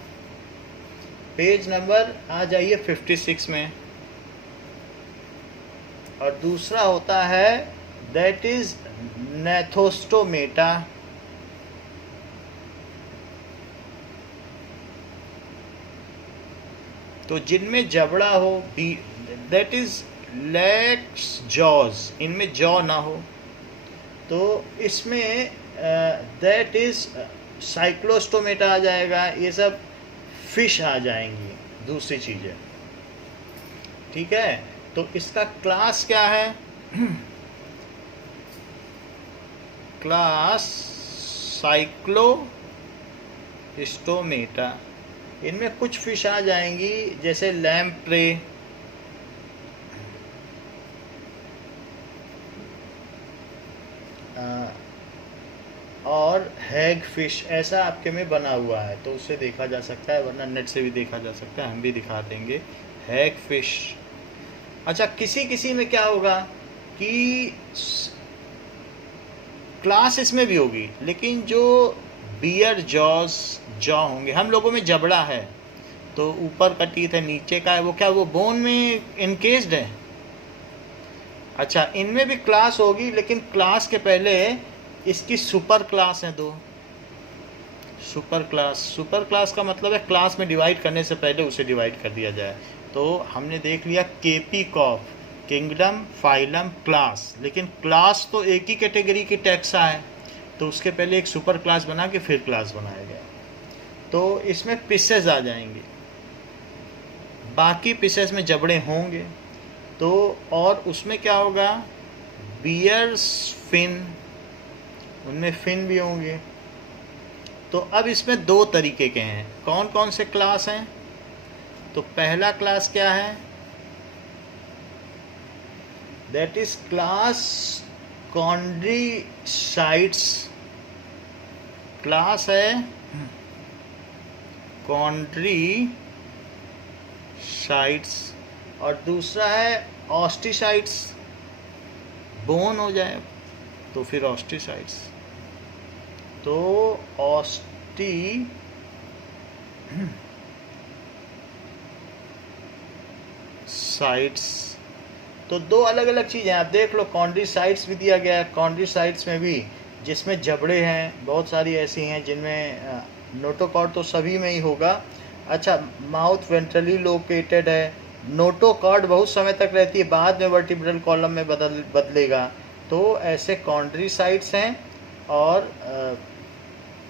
पेज नंबर आ जाइए 56 में। और दूसरा होता है दैट इज नेथोस्टोमेटा। तो जिनमें जबड़ा हो, दैट इज लैक्स जॉज, इनमें जॉ ना हो। तो इसमें दैट इज साइक्लोस्टोमेटा आ जाएगा। ये सब फिश आ जाएंगी, दूसरी चीज़ें। ठीक है, तो इसका क्लास क्या है? Class Cyclostomata. इनमें कुछ फिश आ जाएंगी जैसे लैम्प्रे, और हैग फिश, ऐसा आपके में बना हुआ है, तो उससे देखा जा सकता है, वरना नेट से भी देखा जा सकता है, हम भी दिखा देंगे। हैग फिश। अच्छा, किसी किसी में क्या होगा कि क्लास इसमें भी होगी, लेकिन जो बियर जॉ होंगे, हम लोगों में जबड़ा है तो ऊपर का टीथ है, नीचे का है, वो क्या वो बोन में इनकेस्ड है? अच्छा, इनमें भी क्लास होगी, लेकिन क्लास के पहले इसकी सुपर क्लास है 2 सुपर क्लास का मतलब है क्लास में डिवाइड करने से पहले उसे डिवाइड कर दिया जाए। तो हमने देख लिया केपी कॉफ, किंगडम, फाइलम, क्लास, लेकिन क्लास तो एक ही कैटेगरी की टैक्सा है, तो उसके पहले एक सुपर क्लास बना के फिर क्लास बनाया गया। तो इसमें पीसेस आ जाएंगे, बाकी पीसेस में जबड़े होंगे। तो और उसमें क्या होगा? बियर्स फिन, उनमें फिन भी होंगे। तो अब इसमें 2 तरीके के हैं। कौन कौन से क्लास हैं? तो पहला क्लास क्या है? That is class chondrichthyes. Class है कॉन्ड्रीसाइट्स। और दूसरा है ऑस्टिसाइट्स। बोन हो जाए तो फिर ऑस्टिसाइट्स। तो ऑस्टिसाइट्स तो 2 अलग अलग चीज़ें आप देख लो। कॉन्ड्रीसाइट्स भी दिया गया है। कॉन्ड्रीसाइट्स में भी जिसमें जबड़े हैं, बहुत सारी ऐसी हैं जिनमें नोटोकॉर्ड तो सभी में ही होगा। अच्छा, माउथ वेंट्रली लोकेटेड है। नोटोकॉर्ड बहुत समय तक रहती है, बाद में वर्टिब्रल कॉलम में बदलेगा। तो ऐसे कॉन्ड्रीसाइट्स हैं और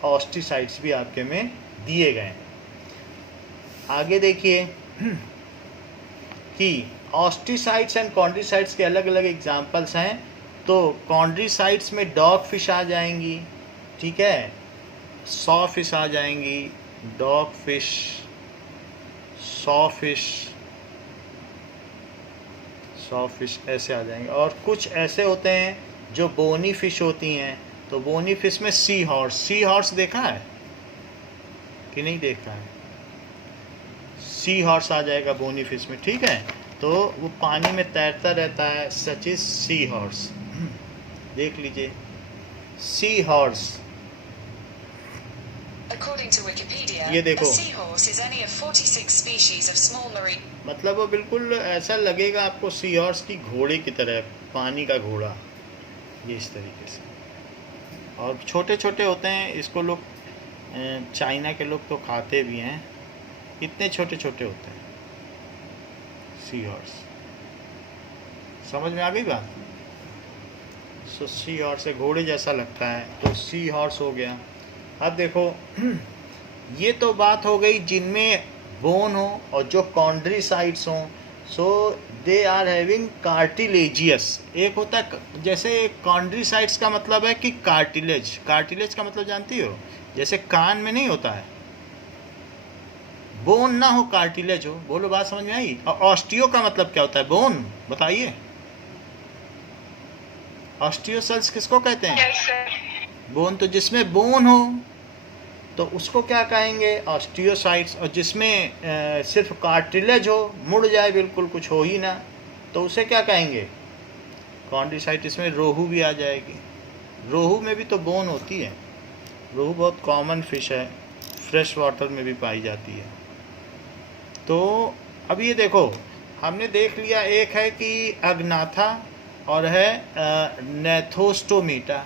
ऑस्टिसाइट्स भी आपके में दिए गए हैं। आगे देखिए कि ऑस्टिसाइट्स एंड कॉन्ड्रीसाइट्स के अलग अलग एग्जाम्पल्स हैं। तो कॉन्ड्रीसाइट्स में डॉग फिश आ जाएंगी, ठीक है, सॉ फिश आ जाएंगी, dog fish, saw fish, saw fish ऐसे आ जाएंगे। और कुछ ऐसे होते हैं जो बोनी फिश होती हैं, तो बोनी फिश में सी हॉर्स देखा है कि नहीं देखा है? सी हॉर्स आ जाएगा बोनी फिश में, ठीक है। तो वो पानी में तैरता रहता है, सच इज सी हॉर्स। देख लीजिए, sea horse. According to Wikipedia, ये देखो, a seahorse is any of 46 species of small marine. मतलब वो बिल्कुल ऐसा लगेगा आपको सी हॉर्स की घोड़े की तरह, पानी का घोड़ा, ये इस तरीके से। और छोटे छोटे होते हैं, इसको लोग चाइना के लोग तो खाते भी हैं, इतने छोटे छोटे होते हैं सी हॉर्स। समझ में आ गई बात? सो सी हॉर्स है, घोड़े जैसा लगता है, तो सी हॉर्स हो गया। अब देखो, ये तो बात हो गई जिनमें बोन हो और जो कॉन्ड्रीसाइट्स हों, सो दे आर हैविंग कार्टिलेजियस। एक होता है, जैसे कॉन्ड्रीसाइट्स का मतलब है कि कार्टिलेज, कार्टिलेज का मतलब जानती हो, जैसे कान में नहीं होता है, बोन ना हो कार्टिलेज हो। बोलो, बात समझ में आई? और ऑस्टियो का मतलब क्या होता है? बोन, बताइए। ऑस्टियोसेल्स किसको कहते हैं? बोन, तो जिसमें बोन हो तो उसको क्या कहेंगे? ऑस्टियोसाइट्स। और जिसमें सिर्फ कार्टिलेज हो, मुड़ जाए बिल्कुल, कुछ हो ही ना, तो उसे क्या कहेंगे? कॉन्ड्रीसाइट। इसमें रोहू भी आ जाएगी, रोहू में भी तो बोन होती है। रोहू बहुत कॉमन फिश है, फ्रेश वाटर में भी पाई जाती है। तो अब ये देखो, हमने देख लिया, एक है कि अग्नाथा और है नेथोस्टोमीटा।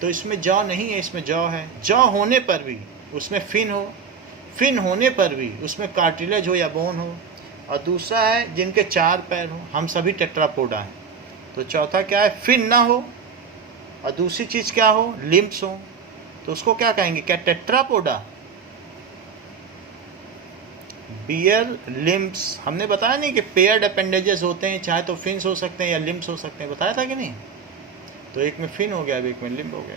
तो इसमें जॉ नहीं है, इसमें जॉ है। जॉ होने पर भी उसमें फिन हो, फिन होने पर भी उसमें कार्टिलेज हो या बोन हो। और दूसरा है जिनके 4 पैर हो, हम सभी टेट्रापोडा हैं। तो चौथा क्या है? फिन ना हो, और दूसरी चीज़ क्या हो? लिम्प्स हो। तो उसको क्या कहेंगे? क्या टेट्रापोडा? बियर लिम्प्स। हमने बताया नहीं कि पेयर्ड अपेंडेजेस होते हैं, चाहे तो फिन्स हो सकते हैं या लिम्प्स हो सकते हैं, बताया था कि नहीं? तो एक में फिन हो गया, अब एक में लिम्ब हो गया।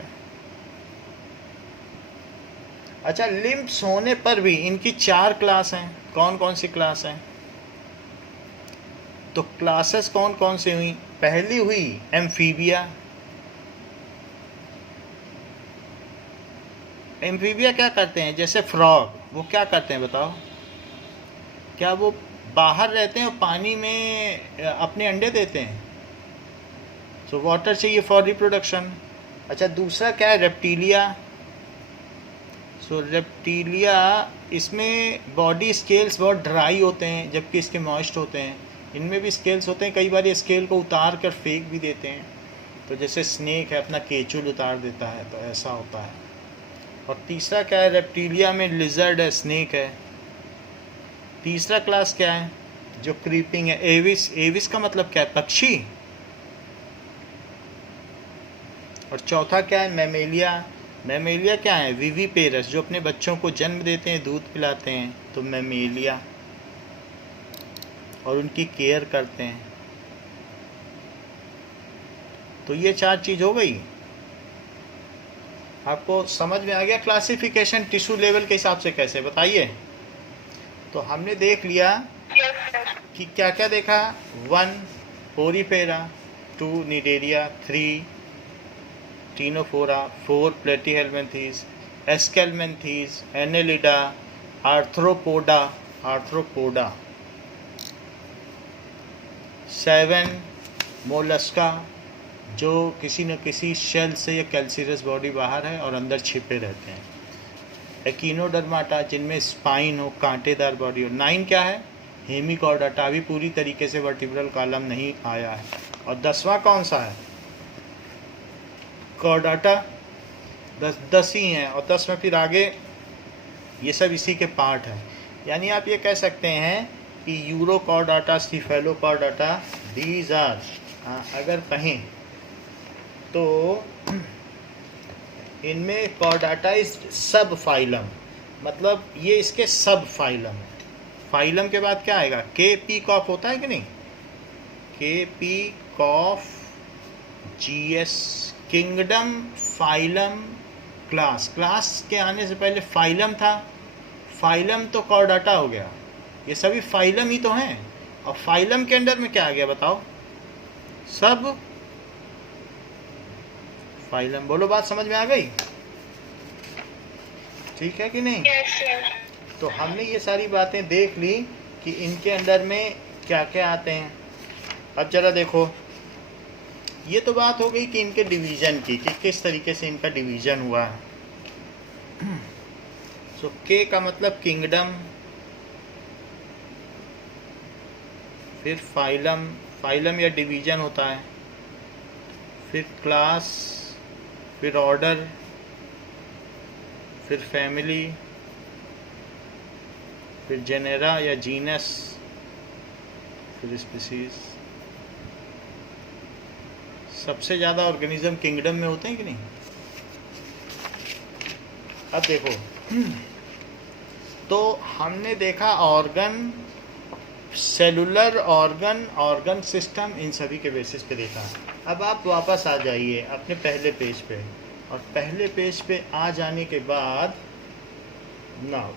अच्छा, लिम्ब्स होने पर भी इनकी 4 क्लास हैं। कौन कौन सी क्लास हैं? तो क्लासेस कौन कौन सी हुई? पहली हुई एम्फीबिया। एम्फीबिया क्या करते हैं? जैसे फ्रॉग, वो क्या करते हैं बताओ? क्या वो बाहर रहते हैं और पानी में अपने अंडे देते हैं? सो वाटर चाहिए फॉर रिप्रोडक्शन। अच्छा, दूसरा क्या है? रेप्टीलिया। सो रेप्टीलिया, इसमें बॉडी स्केल्स बहुत ड्राई होते हैं, जबकि इसके मॉइस्ट होते हैं। इनमें भी स्केल्स होते हैं, कई बार ये स्केल को उतार कर फेंक भी देते हैं। तो जैसे स्नेक है, अपना केचुल उतार देता है, तो ऐसा होता है। और तीसरा क्या है? रेप्टीलिया में लिजर्ड है, स्नेक है। तीसरा क्लास क्या है जो क्रीपिंग है? एविस। एविस का मतलब क्या है? पक्षी। और चौथा क्या है? मैमेलिया। मैमेलिया क्या है? विविपेरस, जो अपने बच्चों को जन्म देते हैं, दूध पिलाते हैं, तो मैमेलिया, और उनकी केयर करते हैं। तो ये 4 चीज़ हो गई। आपको समझ में आ गया क्लासिफिकेशन टिश्यू लेवल के हिसाब से कैसे? बताइए। तो हमने देख लिया कि क्या क्या देखा। 1 porifera, 2 cnidaria, 3 ctenophora, 4 platyhelminthes, aschelminthes, annelida, arthropoda, 7 mollusca, जो किसी न किसी शेल से या कैल्सीरस बॉडी बाहर है और अंदर छिपे रहते हैं। एकिनोडर्माटा, जिनमें स्पाइन हो, कांटेदार बॉडी हो। 9 क्या है? हेमिकॉर्डाटा, अभी पूरी तरीके से वर्टिब्रल कॉलम नहीं आया है। और 10वां कौन सा है? कॉर्डाटा। 10 ही हैं, और 10 में फिर आगे ये सब इसी के पार्ट हैं। यानी आप ये कह सकते हैं कि यूरोकॉर्डाटा, स्टिफेलोकॉर्डाटा, दीज आर, अगर कहें तो इनमें कॉर्डाटा इज सब फाइलम, मतलब ये इसके सब फाइलम है। फाइलम के बाद क्या आएगा? के पी कॉफ होता है कि नहीं? के पी कॉफ, GS, kingdom, phylum, class, class के आने से पहले फाइलम था, फाइलम तो कॉर्डाटा हो गया, ये सभी फाइलम ही तो हैं। और फाइलम के अंडर में क्या आ गया बताओ? सब फाइलम। बोलो, बात समझ में आ गई? ठीक है कि नहीं? तो हमने ये सारी बातें देख ली कि इनके अंडर में क्या क्या आते हैं। अब जरा देखो, ये तो बात हो गई कि इनके डिवीज़न की, कि किस तरीके से इनका डिवीज़न हुआ है। सो के का मतलब किंगडम, फिर फाइलम, फाइलम या डिवीज़न होता है, फिर क्लास, फिर ऑर्डर, फिर फैमिली, फिर जेनेरा या जीनस, फिर स्पीसीज। सबसे ज़्यादा ऑर्गेनिज्म किंगडम में होते हैं कि नहीं? अब देखो, तो हमने देखा organ, cellular organ, organ system, इन सभी के बेसिस पे देखा। अब आप वापस आ जाइए अपने पहले पेज पे, और पहले पेज पे आ जाने के बाद नाउ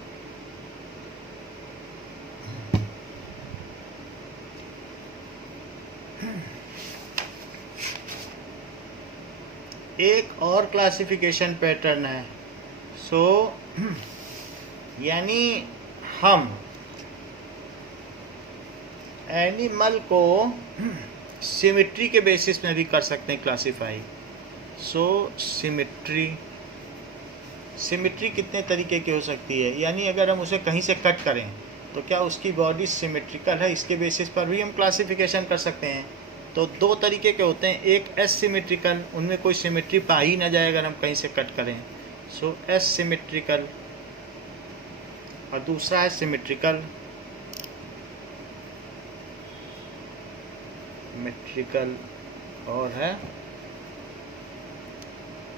एक और क्लासिफिकेशन पैटर्न है। सो यानी हम एनिमल को सिमेट्री के बेसिस में भी कर सकते हैं क्लासिफाई। सो सिमेट्री, सिमेट्री कितने तरीके की हो सकती है? यानी अगर हम उसे कहीं से कट करें तो क्या उसकी बॉडी सिमेट्रिकल है, इसके बेसिस पर भी हम क्लासिफिकेशन कर सकते हैं। तो दो तरीके के होते हैं, एक एसिमेट्रिकल, उनमें कोई सिमेट्री पा ही ना जाए अगर हम कहीं से कट करें, सो एसिमेट्रिकल, और दूसरा है सिमेट्रिकल, मेट्रिकल, और है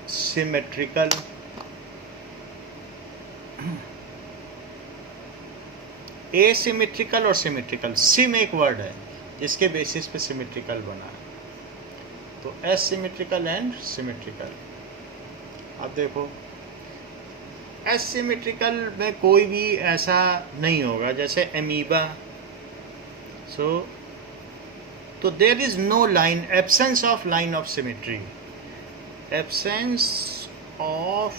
सिमेट्रिकल। एसिमेट्रिकल और सिमेट्रिकल, सिम एक वर्ड है जिसके बेसिस पे सिमेट्रिकल बना है। तो एसिमेट्रिकल एंड सिमेट्रिकल। अब देखो, एसिमेट्रिकल में कोई भी ऐसा नहीं होगा जैसे एमीबा। सो तो there is no line, absence of line of symmetry, absence of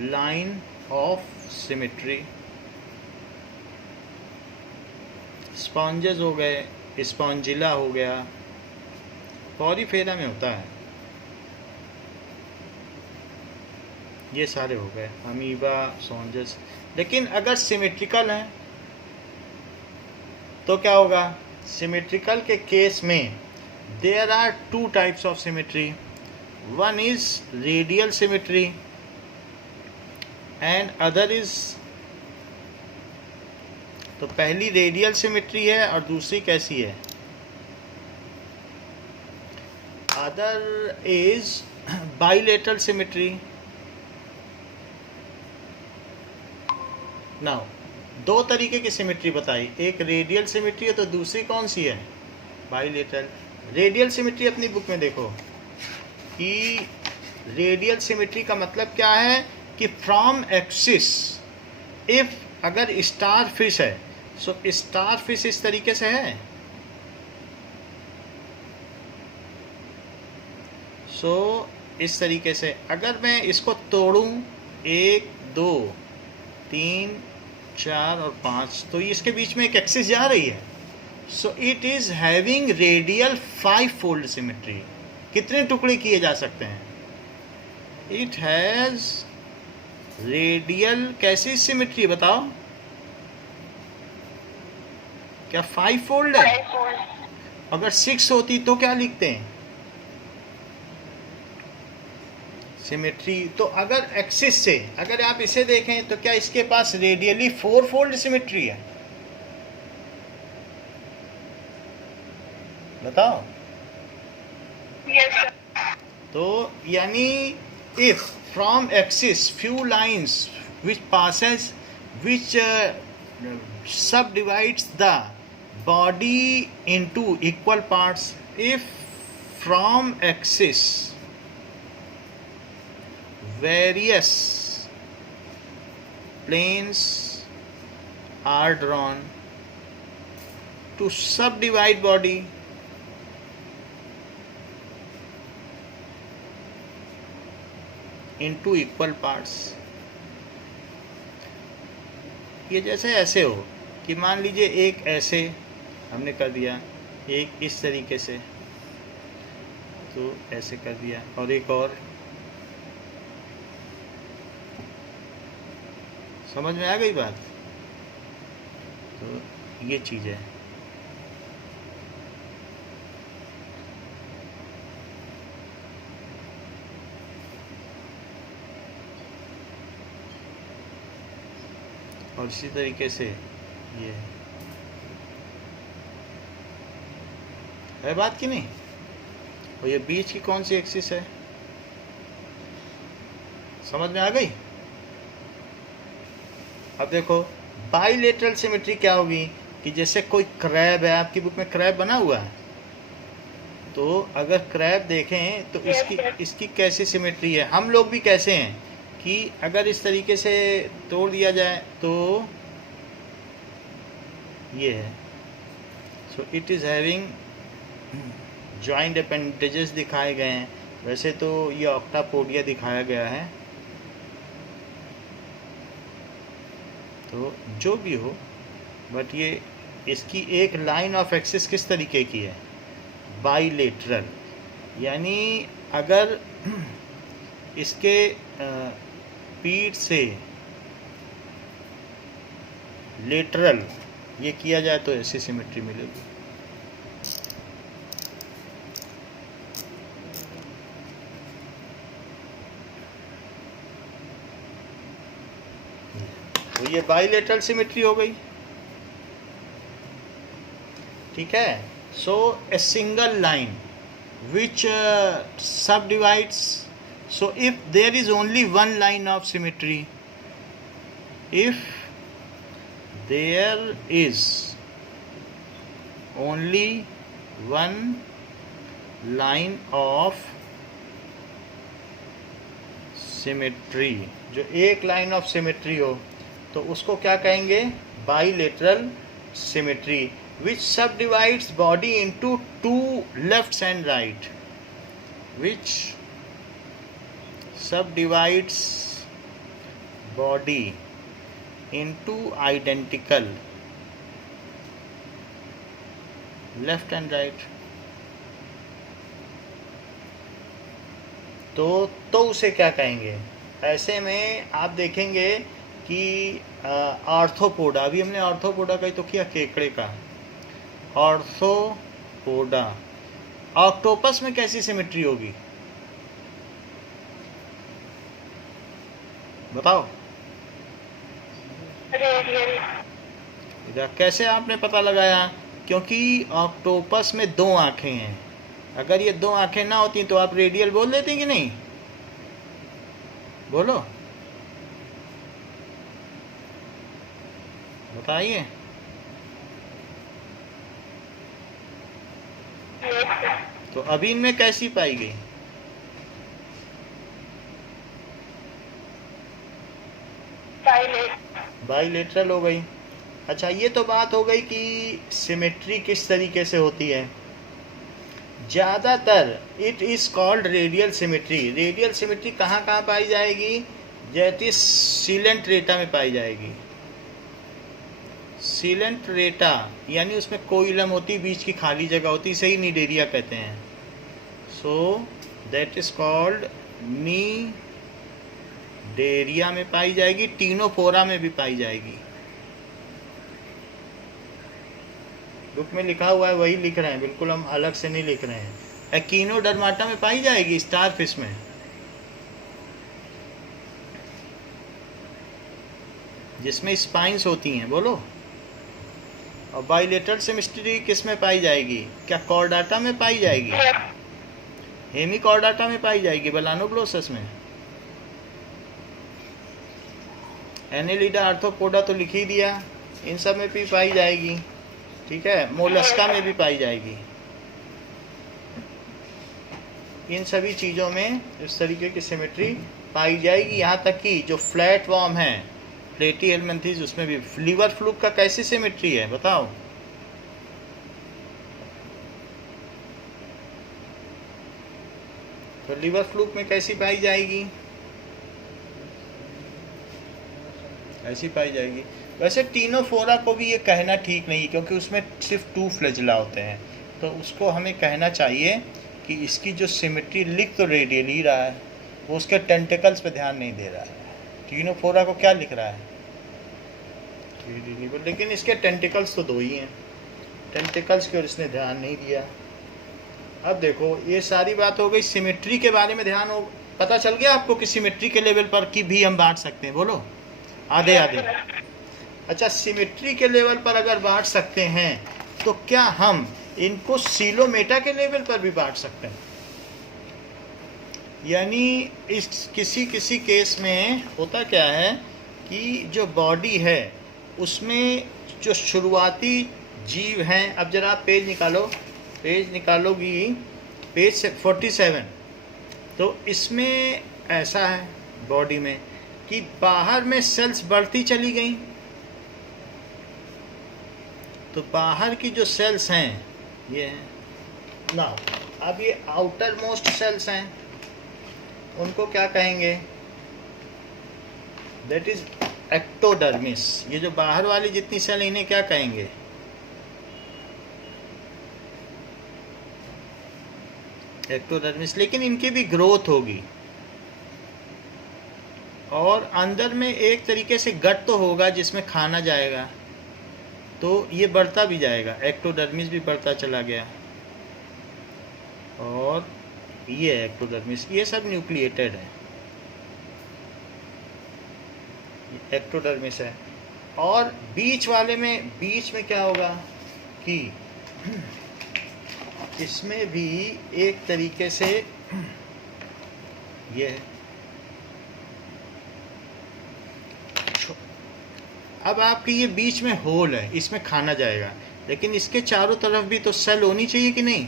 line of symmetry. Sponges हो गए, स्पॉन्जिला हो गया, पॉलीफेरा में होता है, ये सारे हो गए, अमीबा, स्पॉन्जेस। लेकिन अगर सिमेट्रिकल है तो क्या होगा? सिमेट्रिकल के केस में there are two types of symmetry, one is radial symmetry and other is, तो पहली रेडियल सिमेट्री है और दूसरी कैसी है? Other is bilateral symmetry. Now दो तरीके की सिमेट्री बताई, एक रेडियल सिमेट्री है तो दूसरी कौन सी है? बाइलेटरल। रेडियल सिमेट्री अपनी बुक में देखो कि रेडियल सिमेट्री का मतलब क्या है कि फ्रॉम एक्सिस, इफ अगर स्टार फिश है, सो स्टार फिश इस तरीके से है, सो इस तरीके से अगर मैं इसको तोड़ूं 1 2 3 4 और 5, तो इसके बीच में एक एक्सिस जा रही है। So it is having radial 5 fold symmetry. कितने टुकड़े किए जा सकते हैं? इट हैज रेडियल कैसी सिमेट्री बताओ? क्या 5 फोल्ड है? अगर 6 होती तो क्या लिखते हैं? सिमेट्री। तो अगर एक्सिस से अगर आप इसे देखें तो क्या इसके पास रेडियली 4 फोल्ड सिमेट्री है? बताओ। Yes, sir. तो यानी if from axis few lines which passes which subdivides the body into equal parts, if from axis various planes are drawn to subdivide body into equal parts. ये जैसे ऐसे हो कि मान लीजिए एक ऐसे हमने कर दिया, एक इस तरीके से, तो ऐसे कर दिया, और एक और, समझ में आ गई बात? तो ये चीज़ है। और इसी तरीके से ये है बात कि नहीं? और ये बीच की कौन सी एक्सिस है, समझ में आ गई? अब देखो बाइलेटरल सिमेट्री क्या होगी कि जैसे कोई क्रैब है, आपकी बुक में क्रैब बना हुआ है, तो अगर क्रैब देखें तो इसकी कैसी सिमेट्री है। हम लोग भी कैसे हैं कि अगर इस तरीके से तोड़ दिया जाए तो ये है। सो it is having joint appendages दिखाए गए हैं। वैसे तो ये ऑक्टापोडिया दिखाया गया है, तो जो भी हो, बट ये इसकी एक लाइन ऑफ एक्सिस किस तरीके की है, बाइलेटरल। यानी अगर इसके पीठ से लेटरल ये किया जाए तो ऐसी सिमेट्री मिलेगी। तो ये बाइलेटरल सिमेट्री हो गई, ठीक है। So a single line which subdivides, so if there is only one line of symmetry, if there is only one line of symmetry, जो एक लाइन ऑफ सिमेट्री हो तो उसको क्या कहेंगे, bilateral symmetry, which subdivides body into two lefts and right, which subdivides body into identical left and right, तो उसे क्या कहेंगे। ऐसे में आप देखेंगे कि आर्थ्रोपोडा, अभी हमने आर्थ्रोपोडा का ही तो किया, केकड़े का, आर्थ्रोपोडा। ऑक्टोपस में कैसी सिमेट्री होगी बताओ? कैसे आपने पता लगाया? क्योंकि ऑक्टोपस में दो आंखें हैं। अगर ये दो आंखें ना होती तो आप रेडियल बोल देते कि नहीं? बोलो, बताइए। तो अभी इनमें कैसी पाई गई? बाइलेटरल हो गई। अच्छा, ये तो बात हो गई कि सिमेट्री किस तरीके से होती है। ज़्यादातर it is called radial symmetry. Radial symmetry कहाँ कहाँ पाई जाएगी? जैसे सीलेंट रेटा में पाई जाएगी। सीलेंट रेटा यानी उसमें कोइलम होती, बीच की खाली जगह होती, सही निडेरिया कहते हैं। So that is called Cnidaria में पाई जाएगी। टीनोफोरा में भी पाई जाएगी। बुक में लिखा हुआ है वही लिख रहे हैं, बिल्कुल हम अलग से नहीं लिख रहे हैं। एकिनोडर्माटा में पाई जाएगी, स्टारफिश में। जिसमें स्पाइंस होती हैं, बोलो। और बाइलेटरल सिमेट्री किस में पाई जाएगी? क्या कॉर्डाटा में पाई जाएगी? हेमिकॉर्डाटा में पाई जाएगी, बेलानोग्लोसस में। एनेलिडा, आर्थ्रोपोडा तो लिख ही दिया, इन सब में भी पाई जाएगी, ठीक है। मोलस्का में भी पाई जाएगी। इन सभी चीज़ों में इस तरीके की सिमेट्री पाई जाएगी, यहाँ तक कि जो फ्लैट वॉर्म है प्लेटी हेलमिंथेस उसमें भी। लीवर फ्लूक का कैसी सिमेट्री है बताओ? तो लीवर फ्लूक में कैसी पाई जाएगी? ऐसी पाई जाएगी। वैसे टीनोफोरा को भी ये कहना ठीक नहीं, क्योंकि उसमें सिर्फ 2 फ्लैजिला होते हैं, तो उसको हमें कहना चाहिए कि इसकी जो सिमेट्री लिख तो रेडियल ही रहा है, वो उसके टेंटिकल्स पे ध्यान नहीं दे रहा है। टीनोफोरा को क्या लिख रहा है? लेकिन इसके टेंटिकल्स तो 2 ही हैं, टेंटिकल्स की ओर इसने ध्यान नहीं दिया। अब देखो ये सारी बात हो गई सिमेट्री के बारे में। ध्यान हो, पता चल गया आपको कि सिमेट्री के लेवल पर की भी हम बांट सकते हैं। बोलो आधे आधे। अच्छा, सिमेट्री के लेवल पर अगर बांट सकते हैं तो क्या हम इनको सीलोमेटा के लेवल पर भी बांट सकते हैं? यानी इस किसी केस में होता क्या है कि जो बॉडी है उसमें जो शुरुआती जीव हैं, अब जरा पेज निकालोगी, पेज 47। तो इसमें ऐसा है बॉडी में कि बाहर में सेल्स बढ़ती चली गई, तो बाहर की जो सेल्स हैं ये हैं ना। अब ये आउटर मोस्ट सेल्स हैं, उनको क्या कहेंगे? That is ectodermis. ये जो बाहर वाली जितनी सेल, इन्हें क्या कहेंगे? एक्टोडर्मिस। लेकिन इनकी भी ग्रोथ होगी, और अंदर में एक तरीके से गट तो होगा जिसमें खाना जाएगा, तो ये बढ़ता भी जाएगा, एक्टोडर्मिस भी बढ़ता चला गया। और ये एक्टोडर्मिस, ये सब न्यूक्लिएटेड है, एक्टोडर्मिस है। और बीच में क्या होगा कि इसमें भी एक तरीके से ये है। अब आपके ये बीच में होल है, इसमें खाना जाएगा, लेकिन इसके चारों तरफ भी तो सेल होनी चाहिए कि नहीं?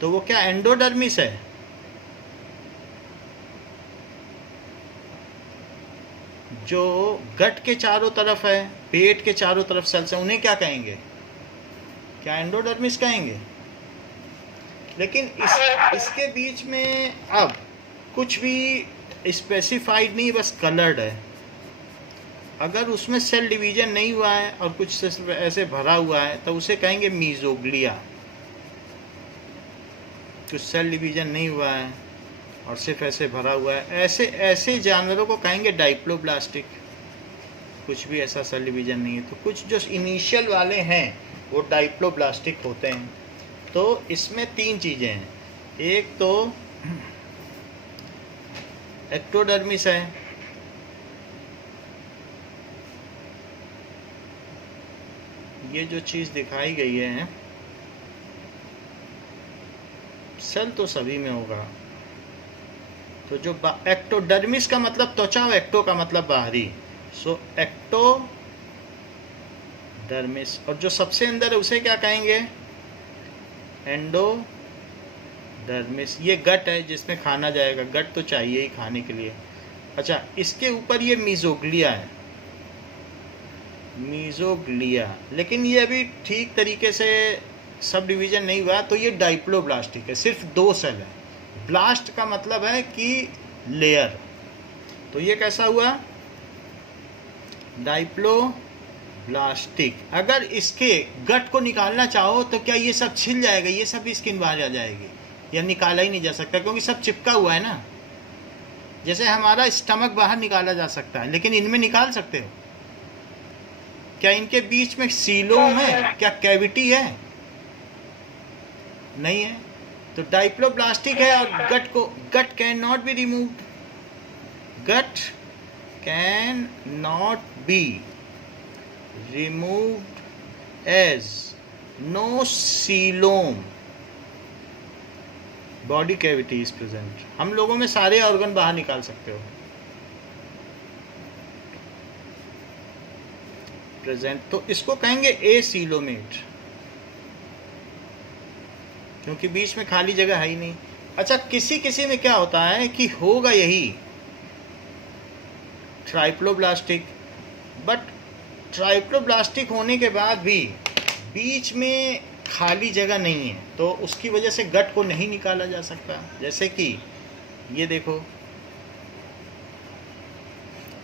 तो वो क्या एंडोडर्मिस है? जो गट के चारों तरफ है, पेट के चारों तरफ सेल्स हैं, उन्हें क्या कहेंगे? क्या एंडोडर्मिस कहेंगे? लेकिन इसके बीच में अब कुछ भी स्पेसिफाइड नहीं, बस कलर्ड है। अगर उसमें सेल डिवीजन नहीं हुआ है और कुछ ऐसे भरा हुआ है तो उसे कहेंगे मीजोग्लिया। कुछ सेल डिवीजन नहीं हुआ है और सिर्फ ऐसे भरा हुआ है, ऐसे जानवरों को कहेंगे डाइप्लोब्लास्टिक। कुछ भी ऐसा सेल डिवीजन नहीं है। तो कुछ जो इनिशियल वाले हैं वो डाइप्लोब्लास्टिक होते हैं। तो इसमें 3 चीज़ें हैं। एक तो एक्टोडर्मिस है, ये जो चीज़ दिखाई गई है, सेल तो सभी में होगा। तो जो एक्टोडर्मिस का मतलब त्वचा, एक्टो का मतलब बाहरी, सो एक्टोडर्मिस। और जो सबसे अंदर है उसे क्या कहेंगे? एंडोडर्मिस। ये गट है जिसमें खाना जाएगा, गट तो चाहिए ही खाने के लिए। अच्छा, इसके ऊपर ये मीजोग्लिया है, मीजोग्लिया, लेकिन ये अभी ठीक तरीके से सब डिवीजन नहीं हुआ, तो ये डाइप्लोब्लास्टिक है, सिर्फ 2 सेल है। ब्लास्ट का मतलब है कि लेयर, तो ये कैसा हुआ? डाइप्लोब्लास्टिक। अगर इसके गट को निकालना चाहो तो क्या ये सब छिल जाएगा? ये सब स्किन बाहर आ जाएगी, या निकाला ही नहीं जा सकता, क्योंकि सब चिपका हुआ है ना। जैसे हमारा स्टमक बाहर निकाला जा सकता है, लेकिन इनमें निकाल सकते हो क्या? इनके बीच में सीलोम है क्या? कैविटी है? नहीं है। तो डाइप्लोब्लास्टिक है, और gut can not be removed, gut can not be removed as no coelom, body cavity is present. हम लोगों में सारे ऑर्गन बाहर निकाल सकते हो प्रेजेंट, तो इसको कहेंगे एसीलोमेट, क्योंकि बीच में खाली जगह है ही नहीं। अच्छा, किसी किसी में क्या होता है कि होगा यही ट्राइप्लोब्लास्टिक, बट ट्राइप्लोब्लास्टिक होने के बाद भी बीच में खाली जगह नहीं है, तो उसकी वजह से गट को नहीं निकाला जा सकता। जैसे कि ये देखो,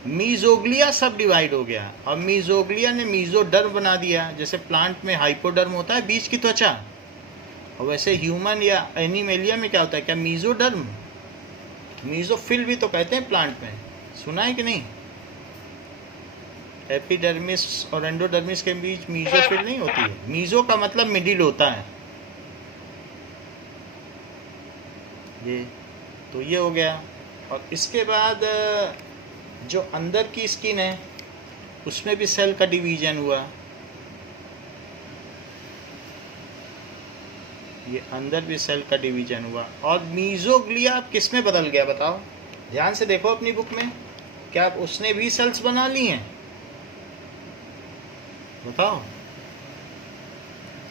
मीजोग्लिया सब डिवाइड हो गया और मीजोग्लिया ने मीजोडर्म बना दिया। जैसे प्लांट में हाइपोडर्म होता है बीच की त्वचा, और वैसे ह्यूमन या एनिमेलिया में क्या होता है, क्या मीजोडर्म, मीजोफिल भी तो कहते हैं प्लांट में, सुना है कि नहीं? एपिडर्मिस और एंडोडर्मिस के बीच मीजोफिल नहीं होती है। मीजो का मतलब मिडिल होता है। ये तो ये हो गया। और इसके बाद जो अंदर की स्किन है उसमें भी सेल का डिवीजन हुआ। ये अंदर भी सेल का डिवीजन हुआ। और मीजोग्लिया अब किस में बदल गया बताओ? ध्यान से देखो अपनी बुक में, क्या उसने भी सेल्स बना ली हैं? बताओ।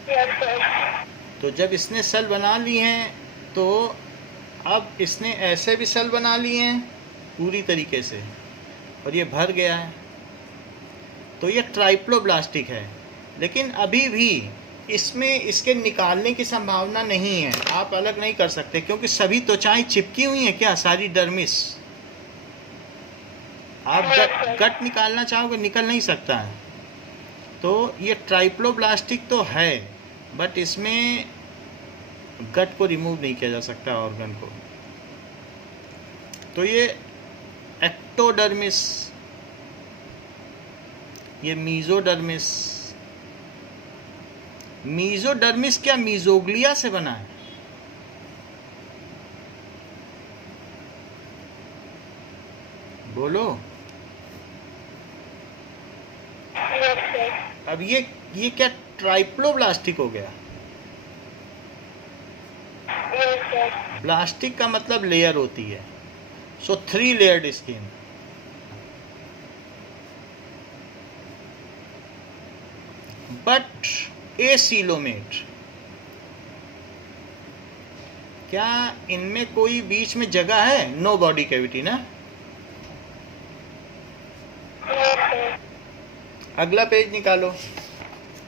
Yes, sir. तो जब इसने सेल बना ली हैं तो अब इसने ऐसे भी सेल बना लिए हैं पूरी तरीके से, और ये भर गया है, तो ये ट्राइप्लोब्लास्टिक है। लेकिन अभी भी इसमें इसके निकालने की संभावना नहीं है, आप अलग नहीं कर सकते, क्योंकि सभी त्वचाएं चिपकी हुई हैं। क्या सारी डर्मिस, आप गट निकालना चाहोगे निकल नहीं सकता है। तो ये ट्राइप्लोब्लास्टिक तो है, बट इसमें गट को रिमूव नहीं किया जा सकता, ऑर्गन को। तो ये एक्टोडर्मिस, ये मीजोडर्मिस। मीजोडर्मिस क्या मीजोग्लिया से बना है? बोलो। Yes, sir. अब ये क्या ट्राइप्लोब्लास्टिक हो गया? Yes, sir. ब्लास्टिक का मतलब लेयर होती है, सो 3 लेयर्ड स्किन। बट एसीलोमेट, क्या इनमें कोई बीच में जगह है? नो बॉडी कैविटी ना। Yes, sir. अगला पेज निकालो।